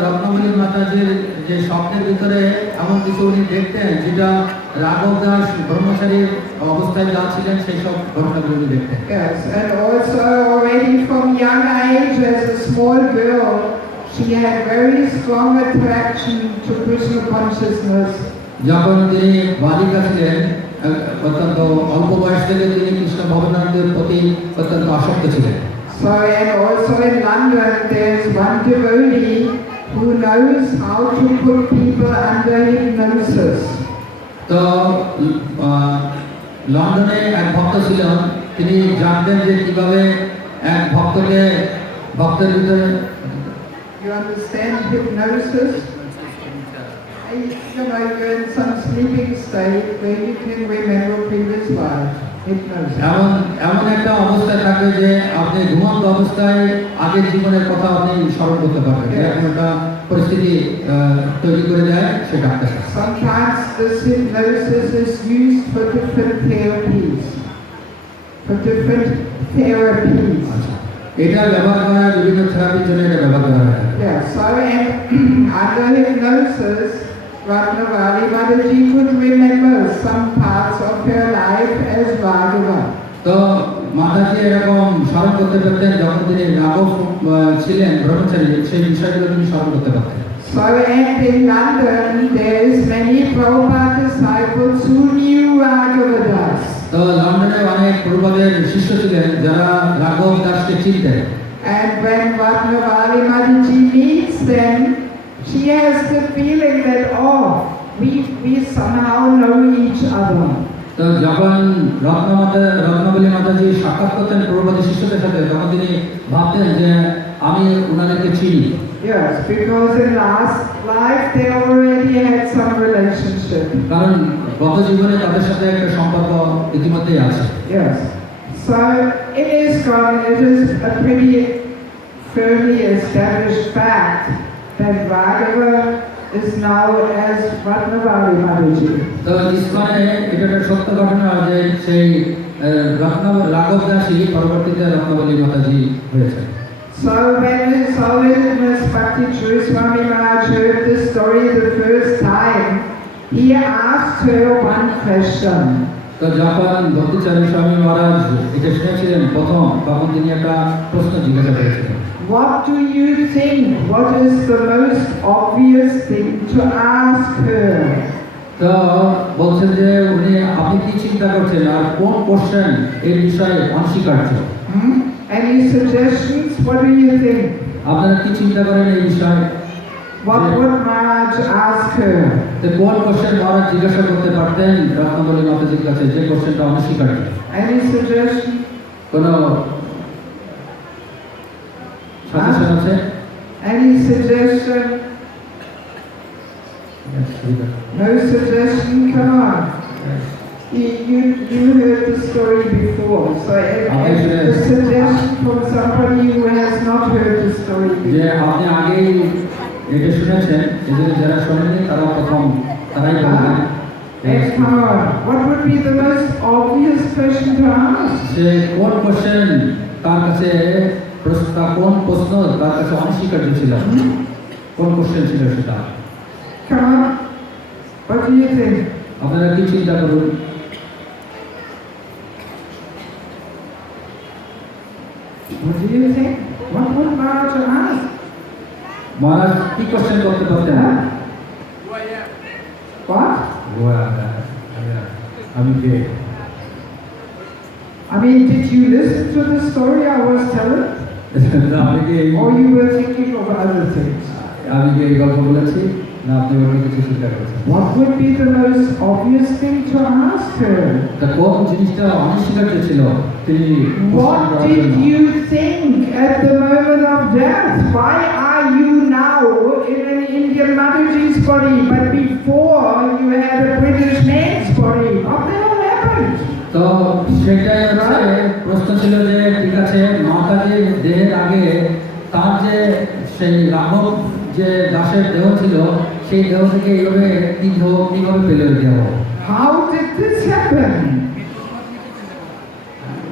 রত্নাবলী মাতাজির যে স্বপ্নের ভিতরে এমন কিছু উনি দেখতেন যেটা রাঘব দাস ব্রহ্মচারীর অবস্থায় যা ছিলেন সেই সব ঘটনাগুলো উনি দেখতেন। Yes, and also already from young age as a small girl, she had very strong attraction to Krishna consciousness. যখন তিনি বালিকা ছিলেন অত্যন্ত অল্প বয়স থেকে তিনি কৃষ্ণ ভবনানন্দের প্রতি অত্যন্ত আসক্ত ছিলেন। So, and also in London, there's one devotee who knows how to put people under hypnosis. তো লন্ডনে এক ভক্ত ছিলেন, তিনি জানতেন যে কিভাবে এক ভক্তের ভিতরে You understand hypnosis? You know, you're in some sleeping state where you can remember previous life. Hypnosis. এমন একটা অবস্থায় থাকে যে আপনি ঘুমন্ত অবস্থায় আগের জীবনের কথা আপনি স্মরণ করতে পারবেন। এরকম একটা পরিস্থিতি তৈরি করে দেয় সে doctor. Sometimes this hypnosis is used for different therapies. এটা ব্যবহার করা হয় বিভিন্ন থেরাপির জন্য, এটা ব্যবহার করা হয়। Yeah, so and under hypnosis, Ratnavali Mataji could remember some parts of her life as Raghava. তো মাতাজি এরকম স্মরণ করতে পারতেন যখন তিনি রাঘব ছিলেন ব্রহ্মচারী, সেই বিষয়গুলো তিনি স্মরণ করতে পারতেন। So and in London there is many Prabhupada disciples who knew Raghuvadas. তো লন্ডনে অনেক প্রভুপাদের শিষ্য ছিলেন যারা রাঘব দাসকে চিনতেন। And when Ratnavali Mataji meets them, she has the feeling that we somehow know each other. তো যখন রত্নাবলী মাতাজি সাক্ষাৎ করতেন প্রভুপাদের শিষ্যদের সাথে, তখন তিনি ভাবতেন যে আমি ওনাদেরকে চিনি। Yes, because in last life they already had some relationship. কারণ গত জীবনে তাদের সাথে একটা সম্পর্ক ইতিমধ্যেই আছে। Yes. So in ISKCON it is a pretty firmly established fact that Raghava is now as Ratnavali Mataji. তো ইসকনে এটা একটা সত্য ঘটনা যে সেই রাঘব দাসী পরবর্তীতে রত্নাবলী মাতাজি হয়েছে। So when His Holiness Bhakti Sri Swami Maharaj heard this story the first time, he asked her one question. তো যখন ভক্তিচারী স্বামী মহারাজ এটা শুনেছিলেন প্রথম, তখন তিনি একটা প্রশ্ন জিজ্ঞাসা করেছিলেন। What do you think? What is the most obvious thing to ask her? তো বলছেন যে আপনি কি চিন্তা করছেন আর কোন কোশ্চেন এই বিষয়ে অনস্বীকার্য? Any suggestions? What do you think? আপনারা কি চিন্তা করেন এই বিষয়ে? What would Maharaj ask her? তো কোন কোশ্চেন মহারাজ জিজ্ঞাসা করতে পারতেন রত্নাবলী মাতাজির কাছে যে কোশ্চেনটা অনস্বীকার্য? Any suggestion? কোন সাজেশন আছে? Any suggestion? No suggestion? Come on. You heard the story before, so a suggestion from somebody who has not heard the story যে before. আপনি আগেই এটা শুনেছেন, এজন্য যারা শোনেনি তারাই বলবেন। Yes, come on. What would be the most obvious question to ask? যে কোন কোশ্চেন তার কাছে কোন প্রশ্ন তার কাছে অনস্বীকার্য ছিল, কোন কোশ্চেন ছিল সেটা? Come on. What do you think? আপনারা কি চিন্তা করুন? What do you think? What would Maharaj ask? মহারাজ কি কোশ্চেন করতে পারতেন? Huh? What? আমি কে? I mean, did you listen to the story I was telling? আমি কি Or you were thinking of other things? আমি কি এই গল্প বলেছি না আপনি অন্য কিছু চিন্তা করছেন? What would be the most obvious thing to ask her? তা কোন জিনিসটা অনস্বীকার্য ছিল তিনি What did you think at the moment of death? Why are you now in an Indian Mataji's body, but before you had a British man's body? What the hell happened? তো সেটাই হচ্ছে প্রশ্ন ছিল যে ঠিক আছে মাতাজির দেহের আগে তার যে সেই রাঘব যে দাসের দেহ ছিল সেই দেহ থেকে এইভাবে কিভাবে পেল এই দেহ? How did this happen?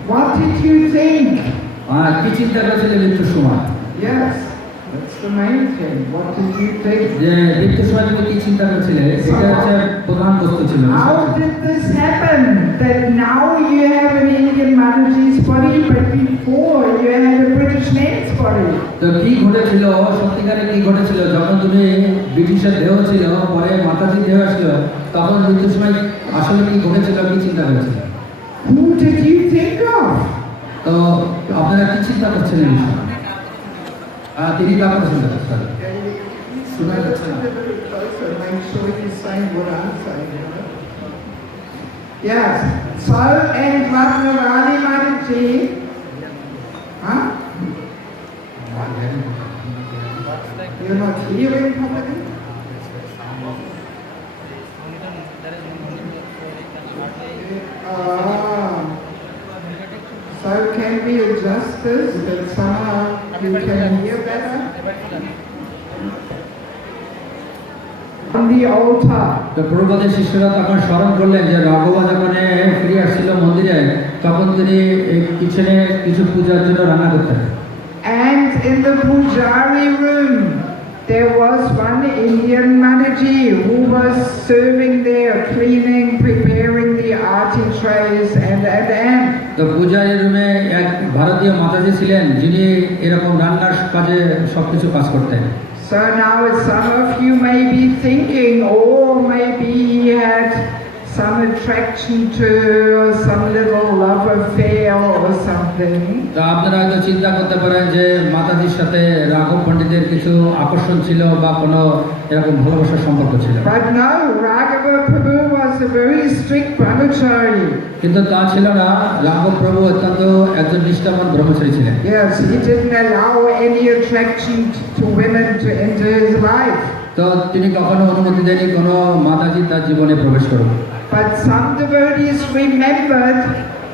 What did you think? কি চিন্তা করেছিলেন মৃত্যুর সময়? Yes, that's the main thing. What did you think? যে মৃত্যুর সময় তুমি কি চিন্তা করেছিলে এটা হচ্ছে প্রধান বস্তু ছিল। How did this happen? That now you have an Indian Mataji's body, but before you had a British man's body? তো কি ঘটেছিল সত্যিকারে কি ঘটেছিল যখন তুমি ব্রিটিশের দেহ ছিল পরে মাতাজির দেহ আসলো তখন মৃত্যুর সময় আসলে কি ঘটেছিল কি চিন্তা করেছিল? Who did you think of? তো আপনারা কি চিন্তা করছেন এই বিষয়ে? তিনি তা করছেন স্যার শোনা যাচ্ছে না। Make sure he's saying what I'm saying. Yes. So, and Ratnavali Mataji, huh? You're not hearing properly? So can we adjust this that somehow you can hear better? On the altar. তো প্রভুপাদের শিষ্যরা তখন স্মরণ করলেন যে রাঘবা যখন ফিরে আসছিল মন্দিরে তখন তিনি এই কিচেনে কিছু পূজার জন্য রান্না করতেন। And in the pujari room, there was one Indian Mataji who was serving there, cleaning, preparing the aarti trays and. তো পূজারি রুমে এক ভারতীয় মাতাজি ছিলেন যিনি এরকম রান্নার কাজে সবকিছু কাজ করতেন। So now some of you may be thinking, oh, maybe he had some attraction to or some little love affair or something. তো আপনারা হয়তো চিন্তা করতে পারেন যে মাতাজির সাথে রাঘব পণ্ডিতের কিছু আকর্ষণ ছিল বা কোনো এরকম ভালোবাসার সম্পর্ক ছিল। But no, Raghava Prabhu was a very strict brahmachari. কিন্তু তা ছিল না, রাঘব প্রভু অত্যন্ত একজন নিষ্ঠাবান ব্রহ্মচারী ছিলেন। Yes, he didn't allow any attraction to women to enter his life. তো তিনি কখনো অনুমতি দেননি কোনো মাতাজি তার জীবনে প্রবেশ করুক। But some devotees remembered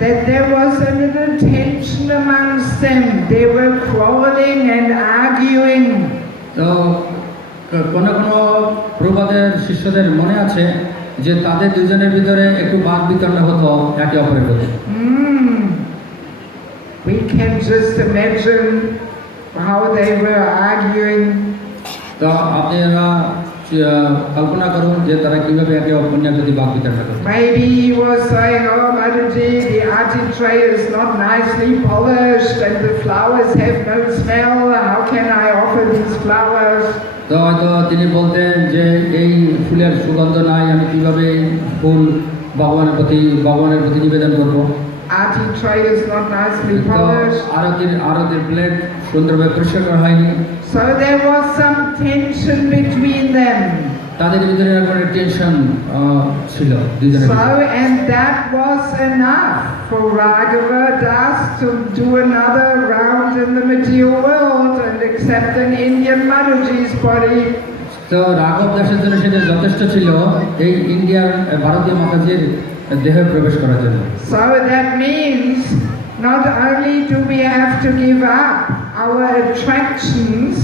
that there was a little tension amongst them. They were quarreling and arguing. তো কোনো প্রভুপাদের শিষ্যদের মনে আছে যে তাদের দুজনের ভিতরে একটু বাদ বিতণ্ডা হতো একে অপরের প্রতি। We can just imagine how they were arguing. তো আপনারা কল্পনা করুন যে তারা কিভাবে একে অপরের প্রতি বাদ বিতণ্ডা করত। Maybe he was saying, oh Mataji, the aarti tray is not nicely polished and the flowers have no smell. How can I offer these flowers? তো হয়তো তিনি বলতেন যে এই ফুলের সুগন্ধ নাই, আমি কিভাবে ফুল ভগবানের প্রতি নিবেদন করবো। Aarti tray is not nicely polished. আরতির প্লেট সুন্দরভাবে পরিষ্কার করা হয়নি। So there was some tension between them. তাদের ভিতরে একটা টেনশন ছিল দুজনের। So and that was enough for Raghava Das to do another round in the material world and accept an Indian Mataji's body. তো রাঘব দাসের জন্য সেটা যথেষ্ট ছিল এই ইন্ডিয়ার ভারতীয় মাতাজির দেহে প্রবেশ করার জন্য। So that means not only do we have to give up our attractions,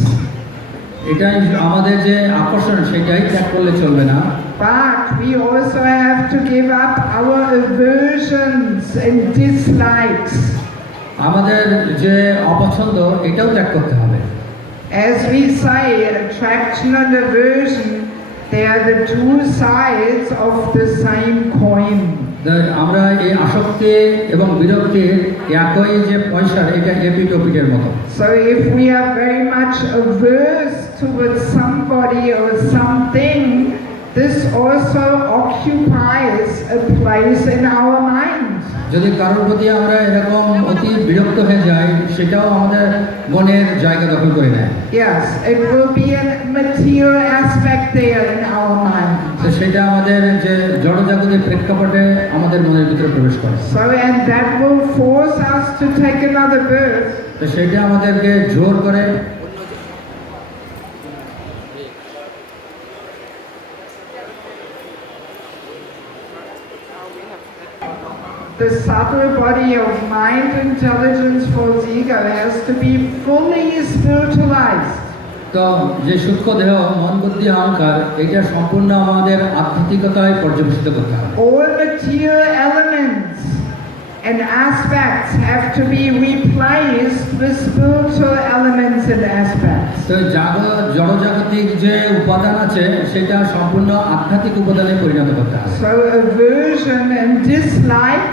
এটাই আমাদের যে আকর্ষণ সেটাই ত্যাগ করলে চলবে না, but we also have to give up our aversions and dislikes. আমাদের যে অপছন্দ এটাও ত্যাগ করতে হবে। As we say, attraction and aversion They are the two sides of the same coin. আমরা এই আসক্তি এবং বিরক্তির একই যে পয়সার এটা এপিট ওপিটের মতো। So if we are very much averse towards somebody or something, this also occupies a place in our minds. যদি কারোর প্রতি আমরা এরকম অতি বিরক্ত হয়ে যাই সেটাও আমাদের মনের জায়গা দখল করে নেয়। Yes, it will be a material aspect there in our mind. তো সেটা আমাদের যে জড়জাগতিক প্রেক্ষাপটে আমাদের মনের ভিতরে প্রবেশ করে। So and that will force us to take another birth. তো সেটা আমাদেরকে জোর করে The subtle body of mind, intelligence, false ego has to be fully spiritualized. তো যে সূক্ষ্ম দেহ মন বুদ্ধি অহংকার এটা সম্পূর্ণ আমাদের আধ্যাত্মিকতায় পর্যবেসিত করতে হবে। All material elements and aspects have to be replaced with spiritual elements and aspects. তো জড়জাগতিক যে উপাদান আছে সেটা সম্পূর্ণ আধ্যাত্মিক উপাদানে পরিণত করতে হবে। So aversion and dislike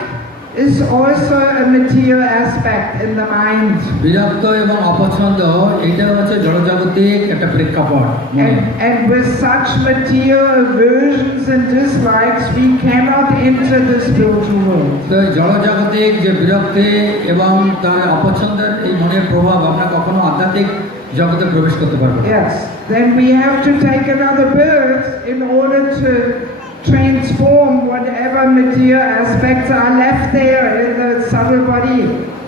is also a material aspect in the mind. বিরক্ত এবং অপছন্দ এটা হচ্ছে জড়জাগতিক একটা প্রেক্ষাপট। And with such material aversions and dislikes, we cannot enter the spiritual world. তো জড়জাগতিক যে বিরক্তি এবং তার অপছন্দের এই মনের প্রভাব আমরা কখনো আধ্যাত্মিক জগতে প্রবেশ করতে পারবো না। Yes, then we have to take another birth in order to transform whatever material aspects are left there in the subtle body.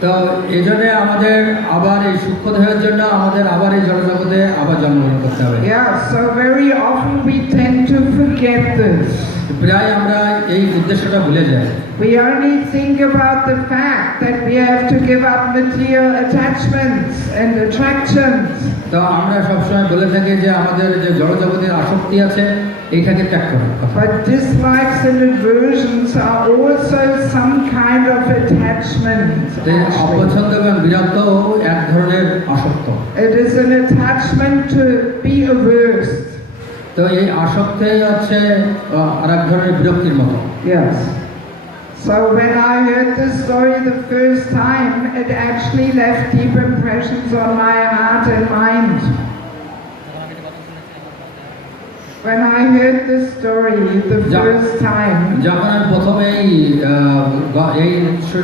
তো এই জন্য আমাদের আবার এই সূক্ষ্ম দেহের জন্য আমাদের আবার এই জড়জগতে আবার জন্মগ্রহণ করতে হবে। Yeah, so very often we tend to forget this. প্রায় আমরা এই উদ্দেশ্যটা ভুলে যাই। We only think about the fact that we have to give up material attachments and attractions. তো আমরা সবসময় বলে থাকি যে আমাদের যে জড়জগতের আসক্তি আছে এইটাকে ত্যাগ করতে হবে। But dislikes and aversions are also some kind of attachment. তো অপছন্দ এবং বিরক্ত এক ধরনের আসক্ত। It is an attachment to be averse. তো এই আসক্তি হচ্ছে আরেক ধরনের বিরক্তির মতো। Yes. So when I heard this story the first time, it actually left deep impressions on my heart and mind. When I heard this story the first time, যখন আমি প্রথমে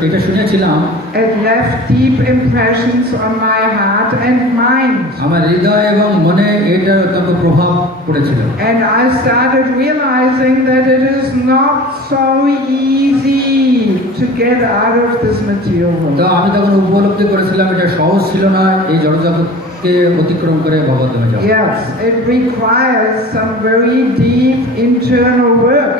এটা শুনেছিলাম, it left deep impressions on my heart and mind. আমার হৃদয় এবং মনে এটার অত্যন্ত প্রভাব পড়েছিল। And I started realizing that it is not so easy to get out of this material তো world. আমি তখন উপলব্ধি করেছিলাম এটা সহজ ছিল না এই জড়জগৎকে অতিক্রম করে ভগবদ্ধামে যাওয়া। Yes, it requires some very deep internal work.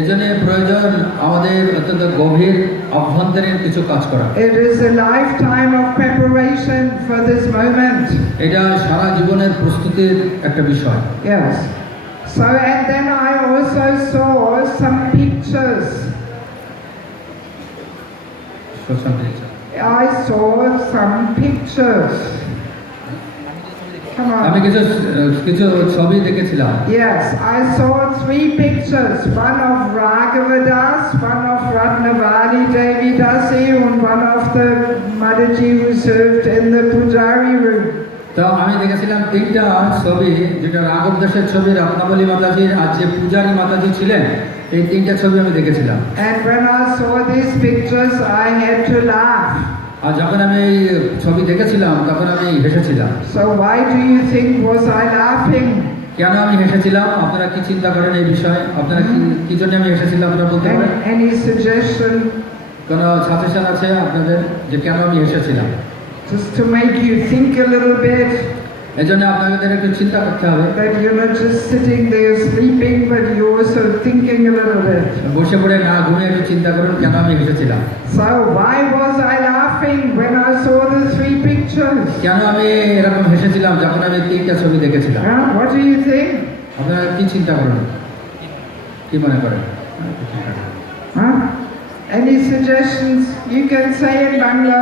এজন্য প্রয়োজন আমাদের অত্যন্ত গভীর অভ্যন্তরীণ কিছু কাজ করা। It is a lifetime of preparation for this moment. এটা সারা জীবনের প্রস্তুতির একটা বিষয়। Yes. So and then I also saw some pictures. I saw some pictures. Come আমি on. কিছু ছবি দেখেছিলাম। Yes, I saw 3 pictures. One of Raghava Das, one of Ratnavali Devi Dasi, and one of the Mataji who served in the Pujari room. তো আমি দেখেছিলাম 3টা ছবি, যেটা রাঘব দাসের ছবি, রত্নাবলী মাতাজির আর যে পূজারী মাতাজি ছিলেন, এই 3টা ছবি আমি দেখেছিলাম। And when I saw these pictures, I had to laugh. আর যখন আমি এই ছবি দেখেছিলাম তখন আমি হেসেছিলাম। So why do you think was I laughing? কেন আমি হেসেছিলাম? আপনারা কি চিন্তা করেন এই বিষয়ে? আপনারা কি জন্য আমি হেসেছিলাম আপনারা বলতে পারেন? Any suggestion? কোনো সাজেশন আছে আপনাদের যে কেন আমি হেসেছিলাম? Just to make you think a little bit. এজন্য আপনাদের একটু চিন্তা করতে হবে। That you're not just sitting there sleeping, but you're also thinking a little bit. বসে পড়ে না ঘুমিয়ে একটু চিন্তা করুন কেন আমি হেসেছিলাম। So why was I laughing when I saw the 3 pictures? কেন আমি এরকম হেসেছিলাম যখন আমি 3টা ছবি দেখেছিলাম? What do you think? আপনারা কি চিন্তা করেন? কি মনে করেন? Any suggestions? You can say in Bangla.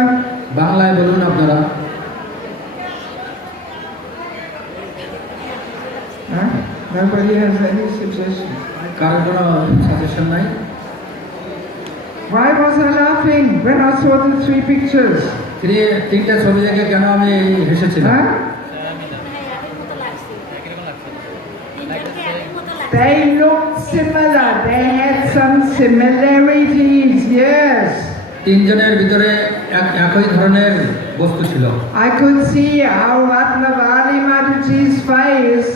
বাংলায় বলুন আপনারা। Huh? Nobody has any suggestion. কারো কোনো সাজেশন নাই? Why was I laughing when I saw the three pictures? তিনটা ছবি দেখে কেন আমি হেসেছিলাম? Huh? They looked similar. They had some similarities. Yes. তিনজনের ভিতরে একই ধরনের বস্তু ছিল। I could see how Ratnavali Mataji's face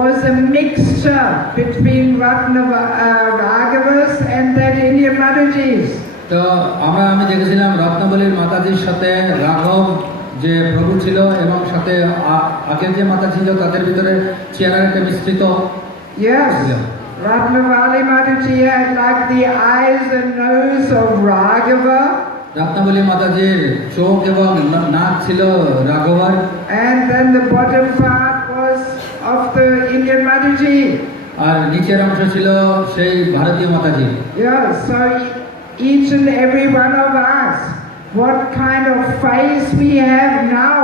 was a mixture between Raghavas and that Indian Mataji's. তো আমি দেখেছিলাম রত্নাবলীর মাতাজির সাথে রাঘব যে প্রভু ছিল এবং সাথে আগের যে মাতা ছিল তাদের ভিতরে চেহারার একটা মিশ্রিত Yes. ছিল। Ratnavali Mataji had like the eyes and nose of Raghava, Ratnavali মাতাজির চোখ এবং নাক ছিল রাঘবার, and then the bottom part was of the Indian Mataji. আর নিচের অংশ ছিল সেই ভারতীয় মাতাজি। Yeah, so each and every one of us, what kind of face we have now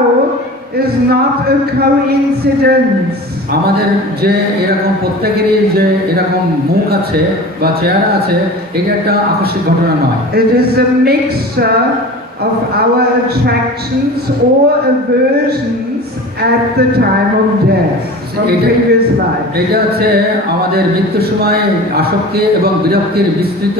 is not a coincidence. আমাদের যে এরকম প্রত্যেকেরই যে এরকম মুখ আছে বা চেহারা আছে, এটা একটা আকস্মিক ঘটনা নয়। It is a mixture of our attractions or aversions at the time of death from previous life. এটা হচ্ছে আমাদের মৃত্যুর সময় আসক্তি এবং বিরক্তির বিস্তৃত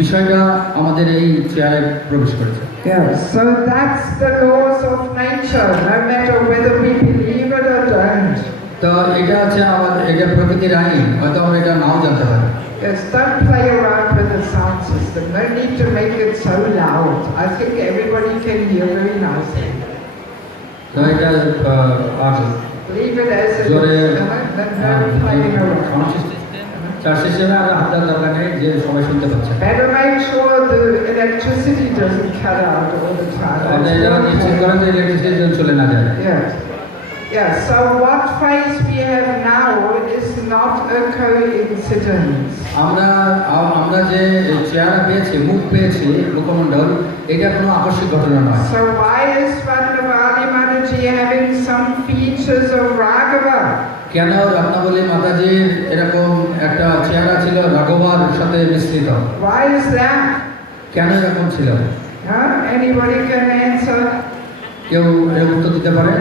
বিষয়টা আমাদের এই চেহারায় প্রবেশ করেছে। Yeah, so that's the laws of nature, no matter whether we believe it or don't. তো এটা হচ্ছে আমাদের এটা প্রকৃতির আইন, হয়তো আমরা এটা নাও জানতে পারি। Yes, don't play around with the sound system. No need to make it so loud. I think everybody can hear very nicely. তো এটা আর Leave it as it জোরে is. No playing around. চার সিস্টেমে আর হাতার দরকার নেই যে সবাই শুনতে পাচ্ছে। Better make sure the electricity doesn't cut out all the time. আপনি এটা নিশ্চিত করেন যে ইলেকট্রিসিটি যেন চলে না যায়। Yes. Yeah, so what face we have now is not a coincidence. আমরা যে চেহারা পেয়েছি, মুখ পেয়েছি, মুখমণ্ডল, এটা কোনো আকস্মিক ঘটনা নয়। So why is Ratnavali Mataji having some features of Raghava? কেন রত্নাবলী মাতাজির এরকম একটা চেহারা ছিল রাঘবার সাথে মিশ্রিত? Why is that? কেন এরকম ছিল? Huh? Anybody can answer? কেউ এর উত্তর দিতে পারে?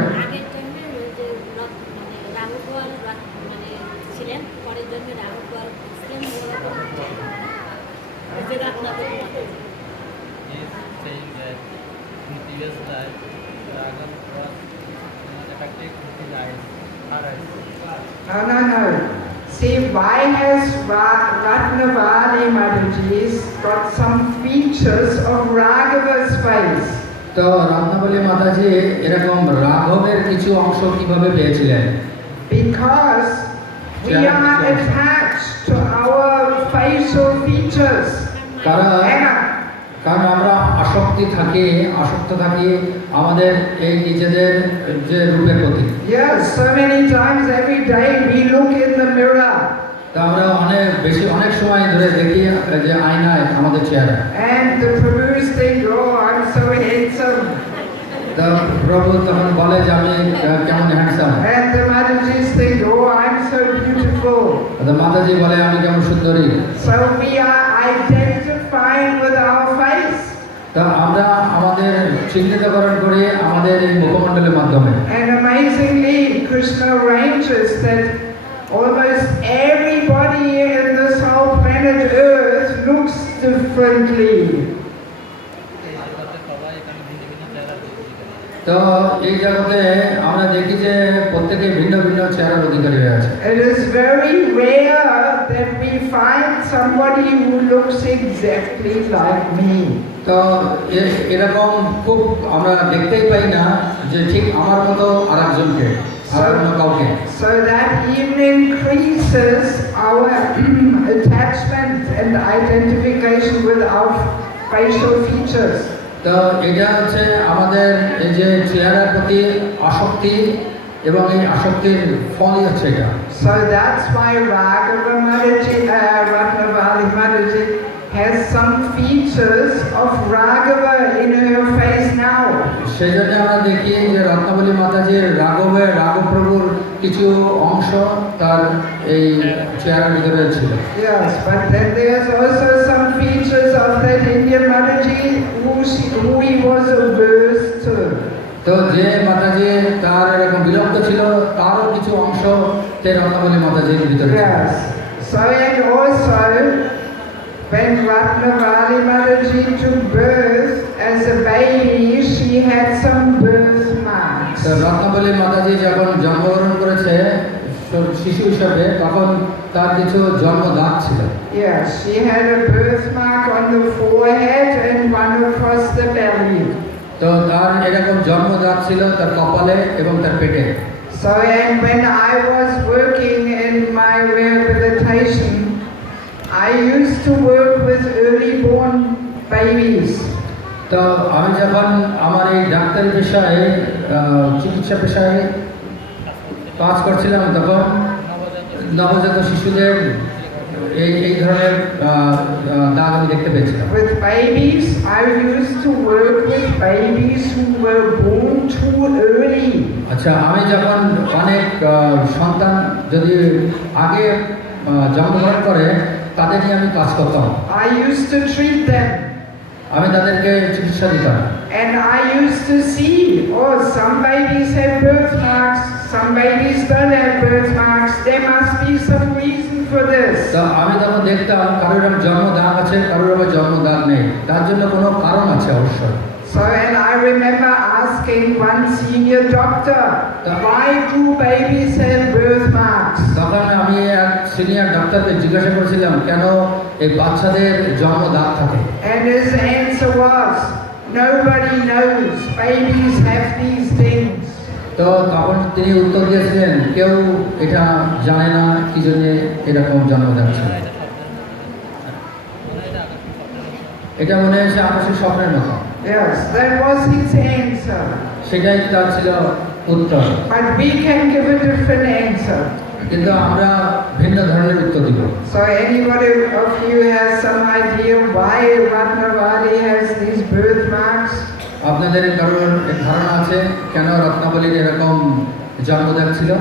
No. See, why has Ratnavali Mataji's got some features of Raghava's face? তো রত্নাবলী মাতাজি এরকম রাঘবের কিছু অংশ কিভাবে পেয়েছিলেন? Because we are attached to our facial features. কারণ আমরা আসক্ত থাকি আমাদের এই নিজেদের যে রূপের প্রতি। Yes, so many times every day we look in the mirror. তো আমরা অনেক সময় ধরে দেখি যে আয়নায় আমাদের চেহারা। And the Prabhus think, oh, I'm so handsome. তো প্রভু তখন বলে যে আমি কেমন handsome. And the Matajis think, oh, I'm so beautiful. তো মাতাজি বলে আমি কেমন সুন্দরী। So we are identifying with our face. তা আমরা আমাদের চিহ্নিতকরণ করি আমাদের এই মুখমণ্ডলের মাধ্যমে। And amazingly, Krishna arranges that almost everybody in this whole planet Earth looks differently. তো এই জগতে আমরা দেখি যে প্রত্যেকে ভিন্ন ভিন্ন চেহারার অধিকারী হয়ে আছে। It is very rare that we find somebody who looks exactly like me. তো এরকম খুব আমরা দেখতেই পাই না যে ঠিক আমার মতো আরেকজনকে আর অন্য কাউকে। So that even increases our attachment and identification with our facial features. তো এটা হচ্ছে আমাদের এই যে চেহারার প্রতি আসক্তি এবং এই আসক্তির ফলই হচ্ছে এটা। So that's why Raghava Mataji, Ratnavali Mataji has some features of Raghava in her face now. সেই জন্য আমরা দেখি যে রত্নাবলী মাতাজির রাঘব প্রভুর কিছু অংশ তার এই চেয়ারের ভিতরে ছিল। Yes, but then there's also some features of that Indian Mataji who he was averse to. তো যে মাতাজি তার এরকম বিলুপ্ত ছিল তারও কিছু অংশ সেই রত্নাবলী মাতাজির ভিতরে ছিল। Yes. So and also when Ratnavali Mataji took birth as a baby, she had some birthmarks. তো রত্নাবলী মাতাজি যখন জন্মগ্রহণ করেছে শিশু হিসাবে তখন তার কিছু জন্ম দাগ ছিল। Yes, she had a birthmark on the forehead and one across the belly. তো তার এরকম জন্ম দাগ ছিল তার কপালে এবং তার পেটে। So and when I was working in my rehabilitation, I used to work with early born babies. তো আমি যখন আমার এই ডাক্তারি পেশায় চিকিৎসা পেশায় কাজ করছিলাম তখন নবজাত শিশুদের এই ধরনের দাগ আমি দেখতে পেয়েছিলাম। With babies, I used to work with babies who were born too early. আচ্ছা, আমি যখন অনেক সন্তান যদি আগে জন্মগ্রহণ করে তাদের নিয়ে আমি কাজ করতাম। I used to treat them. আমি তাদেরকে চিকিৎসা দিতাম। And I used to see, oh, some babies have birthmarks, some babies don't have birthmarks. There must be some reason for this. তো আমি তখন দেখতাম কারোর জন্ম দাগ আছে, কারোর আবার জন্ম দাগ নেই, তার জন্য কোনো কারণ আছে অবশ্যই। So, and I remember asking one senior doctor, why do babies have birthmarks? তখন আমি এক সিনিয়র ডক্টরকে জিজ্ঞাসা করেছিলাম কেন এই বাচ্চাদের জন্ম দাগ থাকে। And his answer was, nobody knows. Babies have these things. তো তখন তিনি উত্তর দিয়েছিলেন কেউ এটা জানে না কি জন্য এরকম জন্ম যাচ্ছে। এটা মনে হয়েছে আকাশের স্বপ্নের মতো। Yes, that was his answer. সেটাই তার ছিল উত্তর। But we can give a different answer. কিন্তু আমরা ভিন্ন ধরনের উত্তর দিব। So anybody of you has some idea why Ratnavali has these birthmarks? আপনাদের কারোর ধারণা আছে কেন রত্নাবলীর এরকম জন্মদাগ ছিল?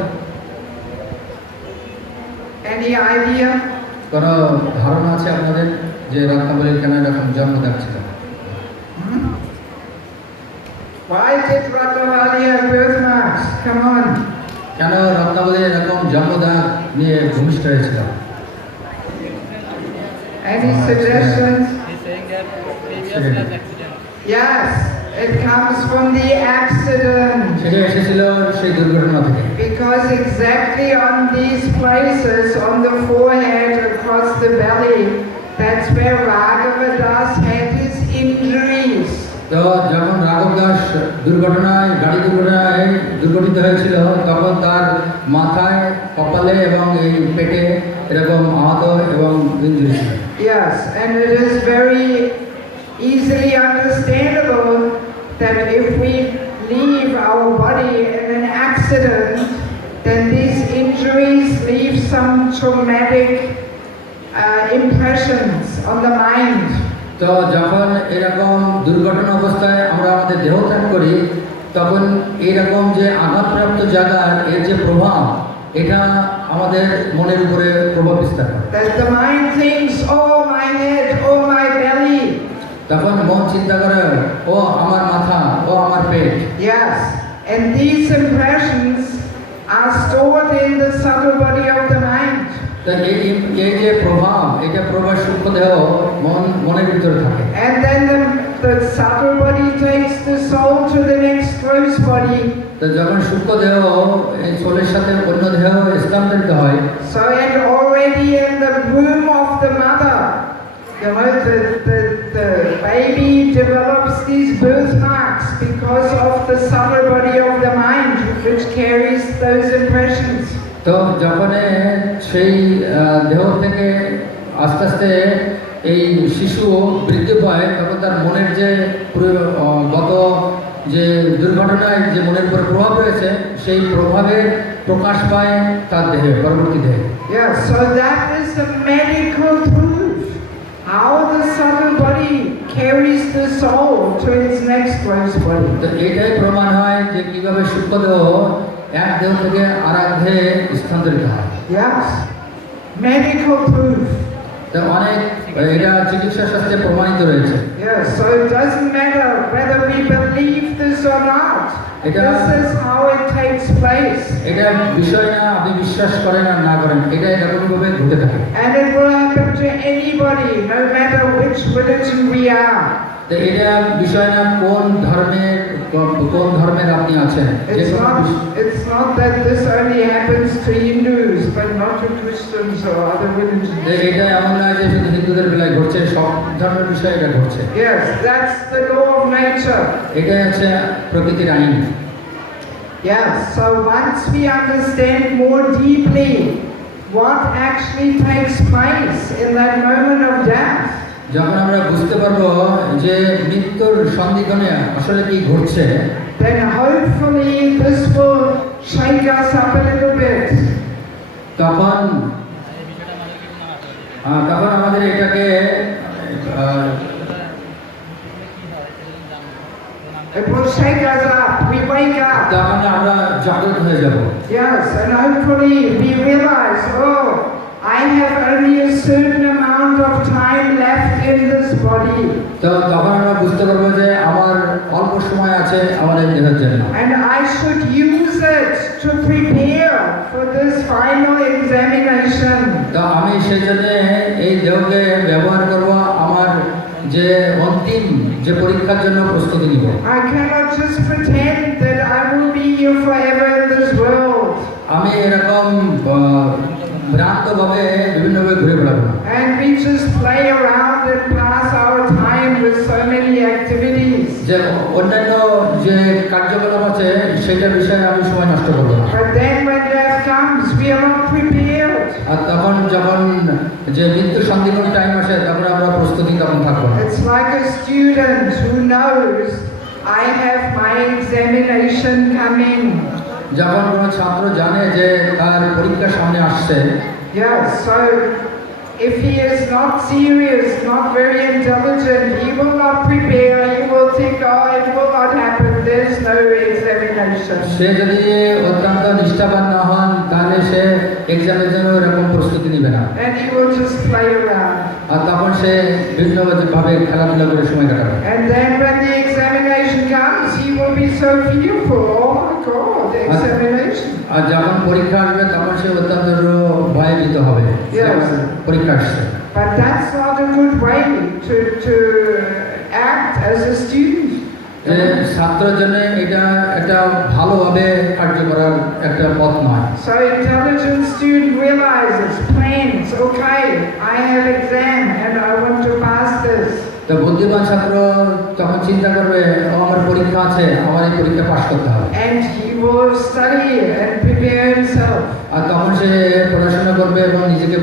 Any idea? কোনো ধারণা আছে আপনাদের যে রত্নাবলীর কেন এরকম জন্মদাগ ছিল? Why did Ratnavali have birthmarks? Come on. কেন রত্নাবলীর এরকম জন্মদাগ নিয়ে ভূমিষ্ঠ হয়েছিল? Any suggestions? He's saying that previous Second. plus accident. Yes, it comes from the accident. সেটা এসেছিল সেই দুর্ঘটনা থেকে। Because exactly on these places, on the forehead, across the belly, that's where Raghava Das had his injuries. তো যখন রাঘব দাস গাড়ি দুর্ঘটনায় দুর্ঘটিত হয়েছিল তখন তার মাথায়, কপালে এবং এই পেটে এরকম আহত এবং ইনজুরি ছিল। Yes, and it is very easily understandable that if we leave our body in an accident, then these injuries leave some traumatic impressions on the mind. তো যখন এরকম দুর্ঘটনা অবস্থায় আমরা আমাদের দেহ ত্যাগ করি তখন এইরকম যে আঘাতপ্রাপ্ত জায়গার এর যে প্রভাব এটা আমাদের মনের উপরে প্রভাব বিস্তার করে। That the mind thinks, oh my head, oh my belly. তখন মন চিন্তা করে ও আমার মাথা, ও আমার পেট। Yes, and these impressions are stored in the subtle body of the mind. তা এই যে প্রভাব, এটা প্রভাব সূক্ষ্ম দেহ মনের ভিতরে থাকে। And then the subtle body takes the soul to the next gross body. তো যখন সূক্ষ্ম দেহ এই সোলের সাথে অন্য দেহ স্থানান্তরিত হয়, So and already in the womb of the mother, you know, the baby develops these birthmarks because of the subtle body of the mind which carries those impressions. তো যখন সেই দেহ থেকে আস্তে আস্তে এই শিশু বৃদ্ধি পায় তখন তার মনের যে গত যে দুর্ঘটনায় যে মনের উপর প্রভাব রয়েছে সেই প্রভাবের প্রকাশ পায় তার দেহে, পরবর্তী দেহে। Yeah, so that is the medical proof how the subtle body carries the soul to its next gross body. তো এটাই প্রমাণ হয় যে কিভাবে সূক্ষ্মদেহ এক দেহ থেকে আর এক দেহে স্থানান্তরিত হয়। Yes. Medical proof. তো অনেক এটা চিকিৎসা শাস্ত্রে প্রমাণিত রয়েছে। Yes, so it doesn't matter whether we believe this or not. This is how it takes place. এটা বিষয় না আপনি বিশ্বাস করেন আর না করেন, এটা এরকমভাবে ঘটে থাকে। And it will happen to anybody, no matter which religion we are. তো এটা বিষয় না কোন ধর্মের আপনি আছেন। It's not that this only happens to Hindus, but not to Christians or other religions. এটা এমন নয় যে শুধু হিন্দুদের বেলায় ঘটছে, সব ধর্মের বিষয়ে এটা ঘটছে। Yes, that's the law of nature. এটা হচ্ছে প্রকৃতির আইন। Yes, so once we understand more deeply what actually takes place in that moment of death, যখন আমরা বুঝতে পারবো যে মৃত্যুর সন্ধিক্ষণে আসলে কি ঘটছে, then hopefully this will shake us up a little bit. তখন আমাদের এটাকে It will shake us up. We wake up. তখন আমরা জাগ্রত হয়ে যাব। Yes, and hopefully we realize, oh, I have only a certain amount of time left in this body. তো তখন আমরা বুঝতে পারবো যে আমার অল্প সময় আছে আমার এই দেহের জন্য। And I should use it to prepare for this final examination. তো আমি সেজন্য এই দেহকে ব্যবহার করব আমার যে অন্তিম যে পরীক্ষার জন্য প্রস্তুতি নিব। I cannot just pretend that I will be here forever in this world. আমি এরকম ভ্রান্তভাবে বিভিন্নভাবে ঘুরে বেড়াবো না। And we just play around and pass our time with so many activities. যে অন্যান্য যে কার্যকলাপ আছে সেটার বিষয়ে আমি সময় নষ্ট করবো না। But then when death comes, we are not prepared. আর তখন যখন যে মৃত্যু সন্ধিক্ষণ টাইম আসে তখন আমরা প্রস্তুতি তখন থাকবো না। It's like a student who knows I have my examination coming. যখন কোনো ছাত্র জানে যে তার পরীক্ষা সামনে আসছে, Yes, so if he is not serious, not very intelligent, he will not prepare. He will think, oh, it will not happen. There's no examination. সে যদি অত্যন্ত নিষ্ঠাবান না হন তাহলে সে এক্সামের জন্য এরকম প্রস্তুতি নেবে না। And he will just play around. আর তখন সে বিভিন্নভাবে খেলাধুলা করে সময় কাটাবে। And then when the examination comes, he will be so fearful. Oh my God, the examination. আর যখন পরীক্ষা আসবে তখন সে অত্যন্ত ভয়ভীত হবে। Yes. পরীক্ষা আসছে। But that's not a good way to act as a student. যে ছাত্রের জন্য এটা একটা ভালোভাবে কার্য করার একটা পথ নয়। So intelligent student realizes, plans, okay, I have exam and I want to pass this. তো বুদ্ধিমান ছাত্র তখন চিন্তা করবে আমার পরীক্ষা আছে, আমার এই পরীক্ষা পাস করতে হবে। And he will study and prepare himself. আর তখন সে পড়াশোনা করবে এবং নিজে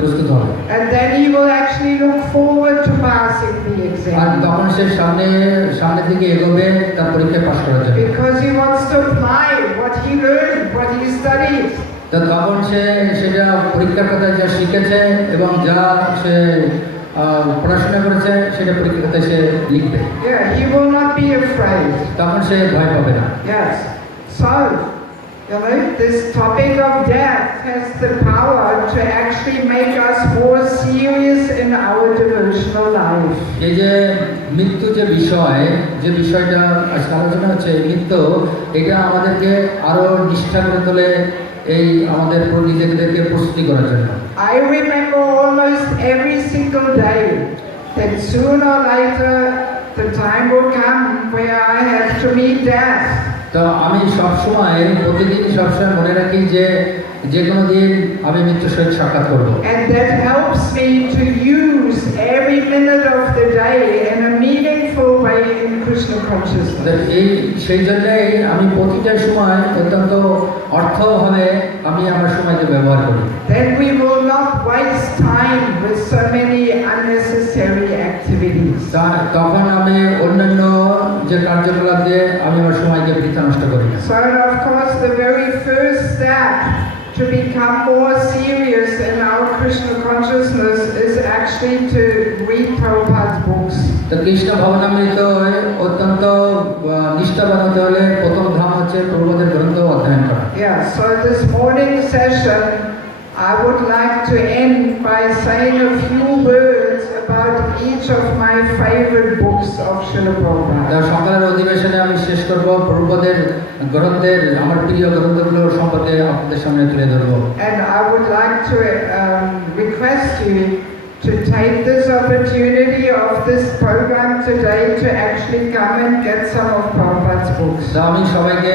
প্রস্তুত হবে। And then he will actually look forward to passing the R exam. তখন সে সামনের দিকে এগোবে তার পরীক্ষা পাস করার জন্য। Because he wants to apply what he learned, what he studied. তো তখন সে সেটা পরীক্ষার কথায় যা শিখেছে এবং যা সে পড়াশোনা করেছে সেটা পরীক্ষার কথায় সে লিখবে। Yeah, he will not be afraid. তখন সে ভয় পাবে না। Yes. So, this topic of death has the power to actually make us more serious in our devotional life. এই যে মৃত্যু যে বিষয়টা আজকে আলোচনা হচ্ছে, মৃত্যু এটা আমাদেরকে আরো নিষ্ঠা করে তোলে এই আমাদের নিজেদেরকে প্রস্তুতি করার জন্য। I remember almost every single day that sooner or later the time will come where I have to meet death. তো আমি প্রতিদিন সবসময় মনে রাখি যে কোনো দিন আমি মৃত্যুর সহিত সাক্ষাৎ করব। And that helps me to use every minute of the day in a meaningful way in Krishna consciousness. তো সেই জন্যই আমি প্রতিটা সময় অত্যন্ত অর্থভাবে আমি আমার সময়কে ব্যবহার করি। Then we will not waste time with so many unnecessary activities. তখন আমি অন্যান্য যে কার্যকলাপ দিয়ে আমি আমার সময়কে বৃথা নষ্ট করি না। So of course the very first step to become more serious in our Krishna consciousness is actually to read Prabhupada's তো কৃষ্ণ ভবনামৃত অত্যন্ত নিষ্ঠাবান হতে হলে প্রথম ধাম হচ্ছে প্রভুপাদের গ্রন্থ অধ্যয়ন করা। Yeah, so this morning session, I would like to end by saying a few words about each of my favorite books of Srila Prabhupada. তার সকালের অধিবেশনে আমি শেষ করব প্রভুপাদের গ্রন্থের আমার প্রিয় গ্রন্থগুলো সম্পর্কে আপনাদের সামনে তুলে ধরবো। And I would like to request you to take this opportunity of this program today to actually come and get some of Prabhupada's books. তো আমি সবাইকে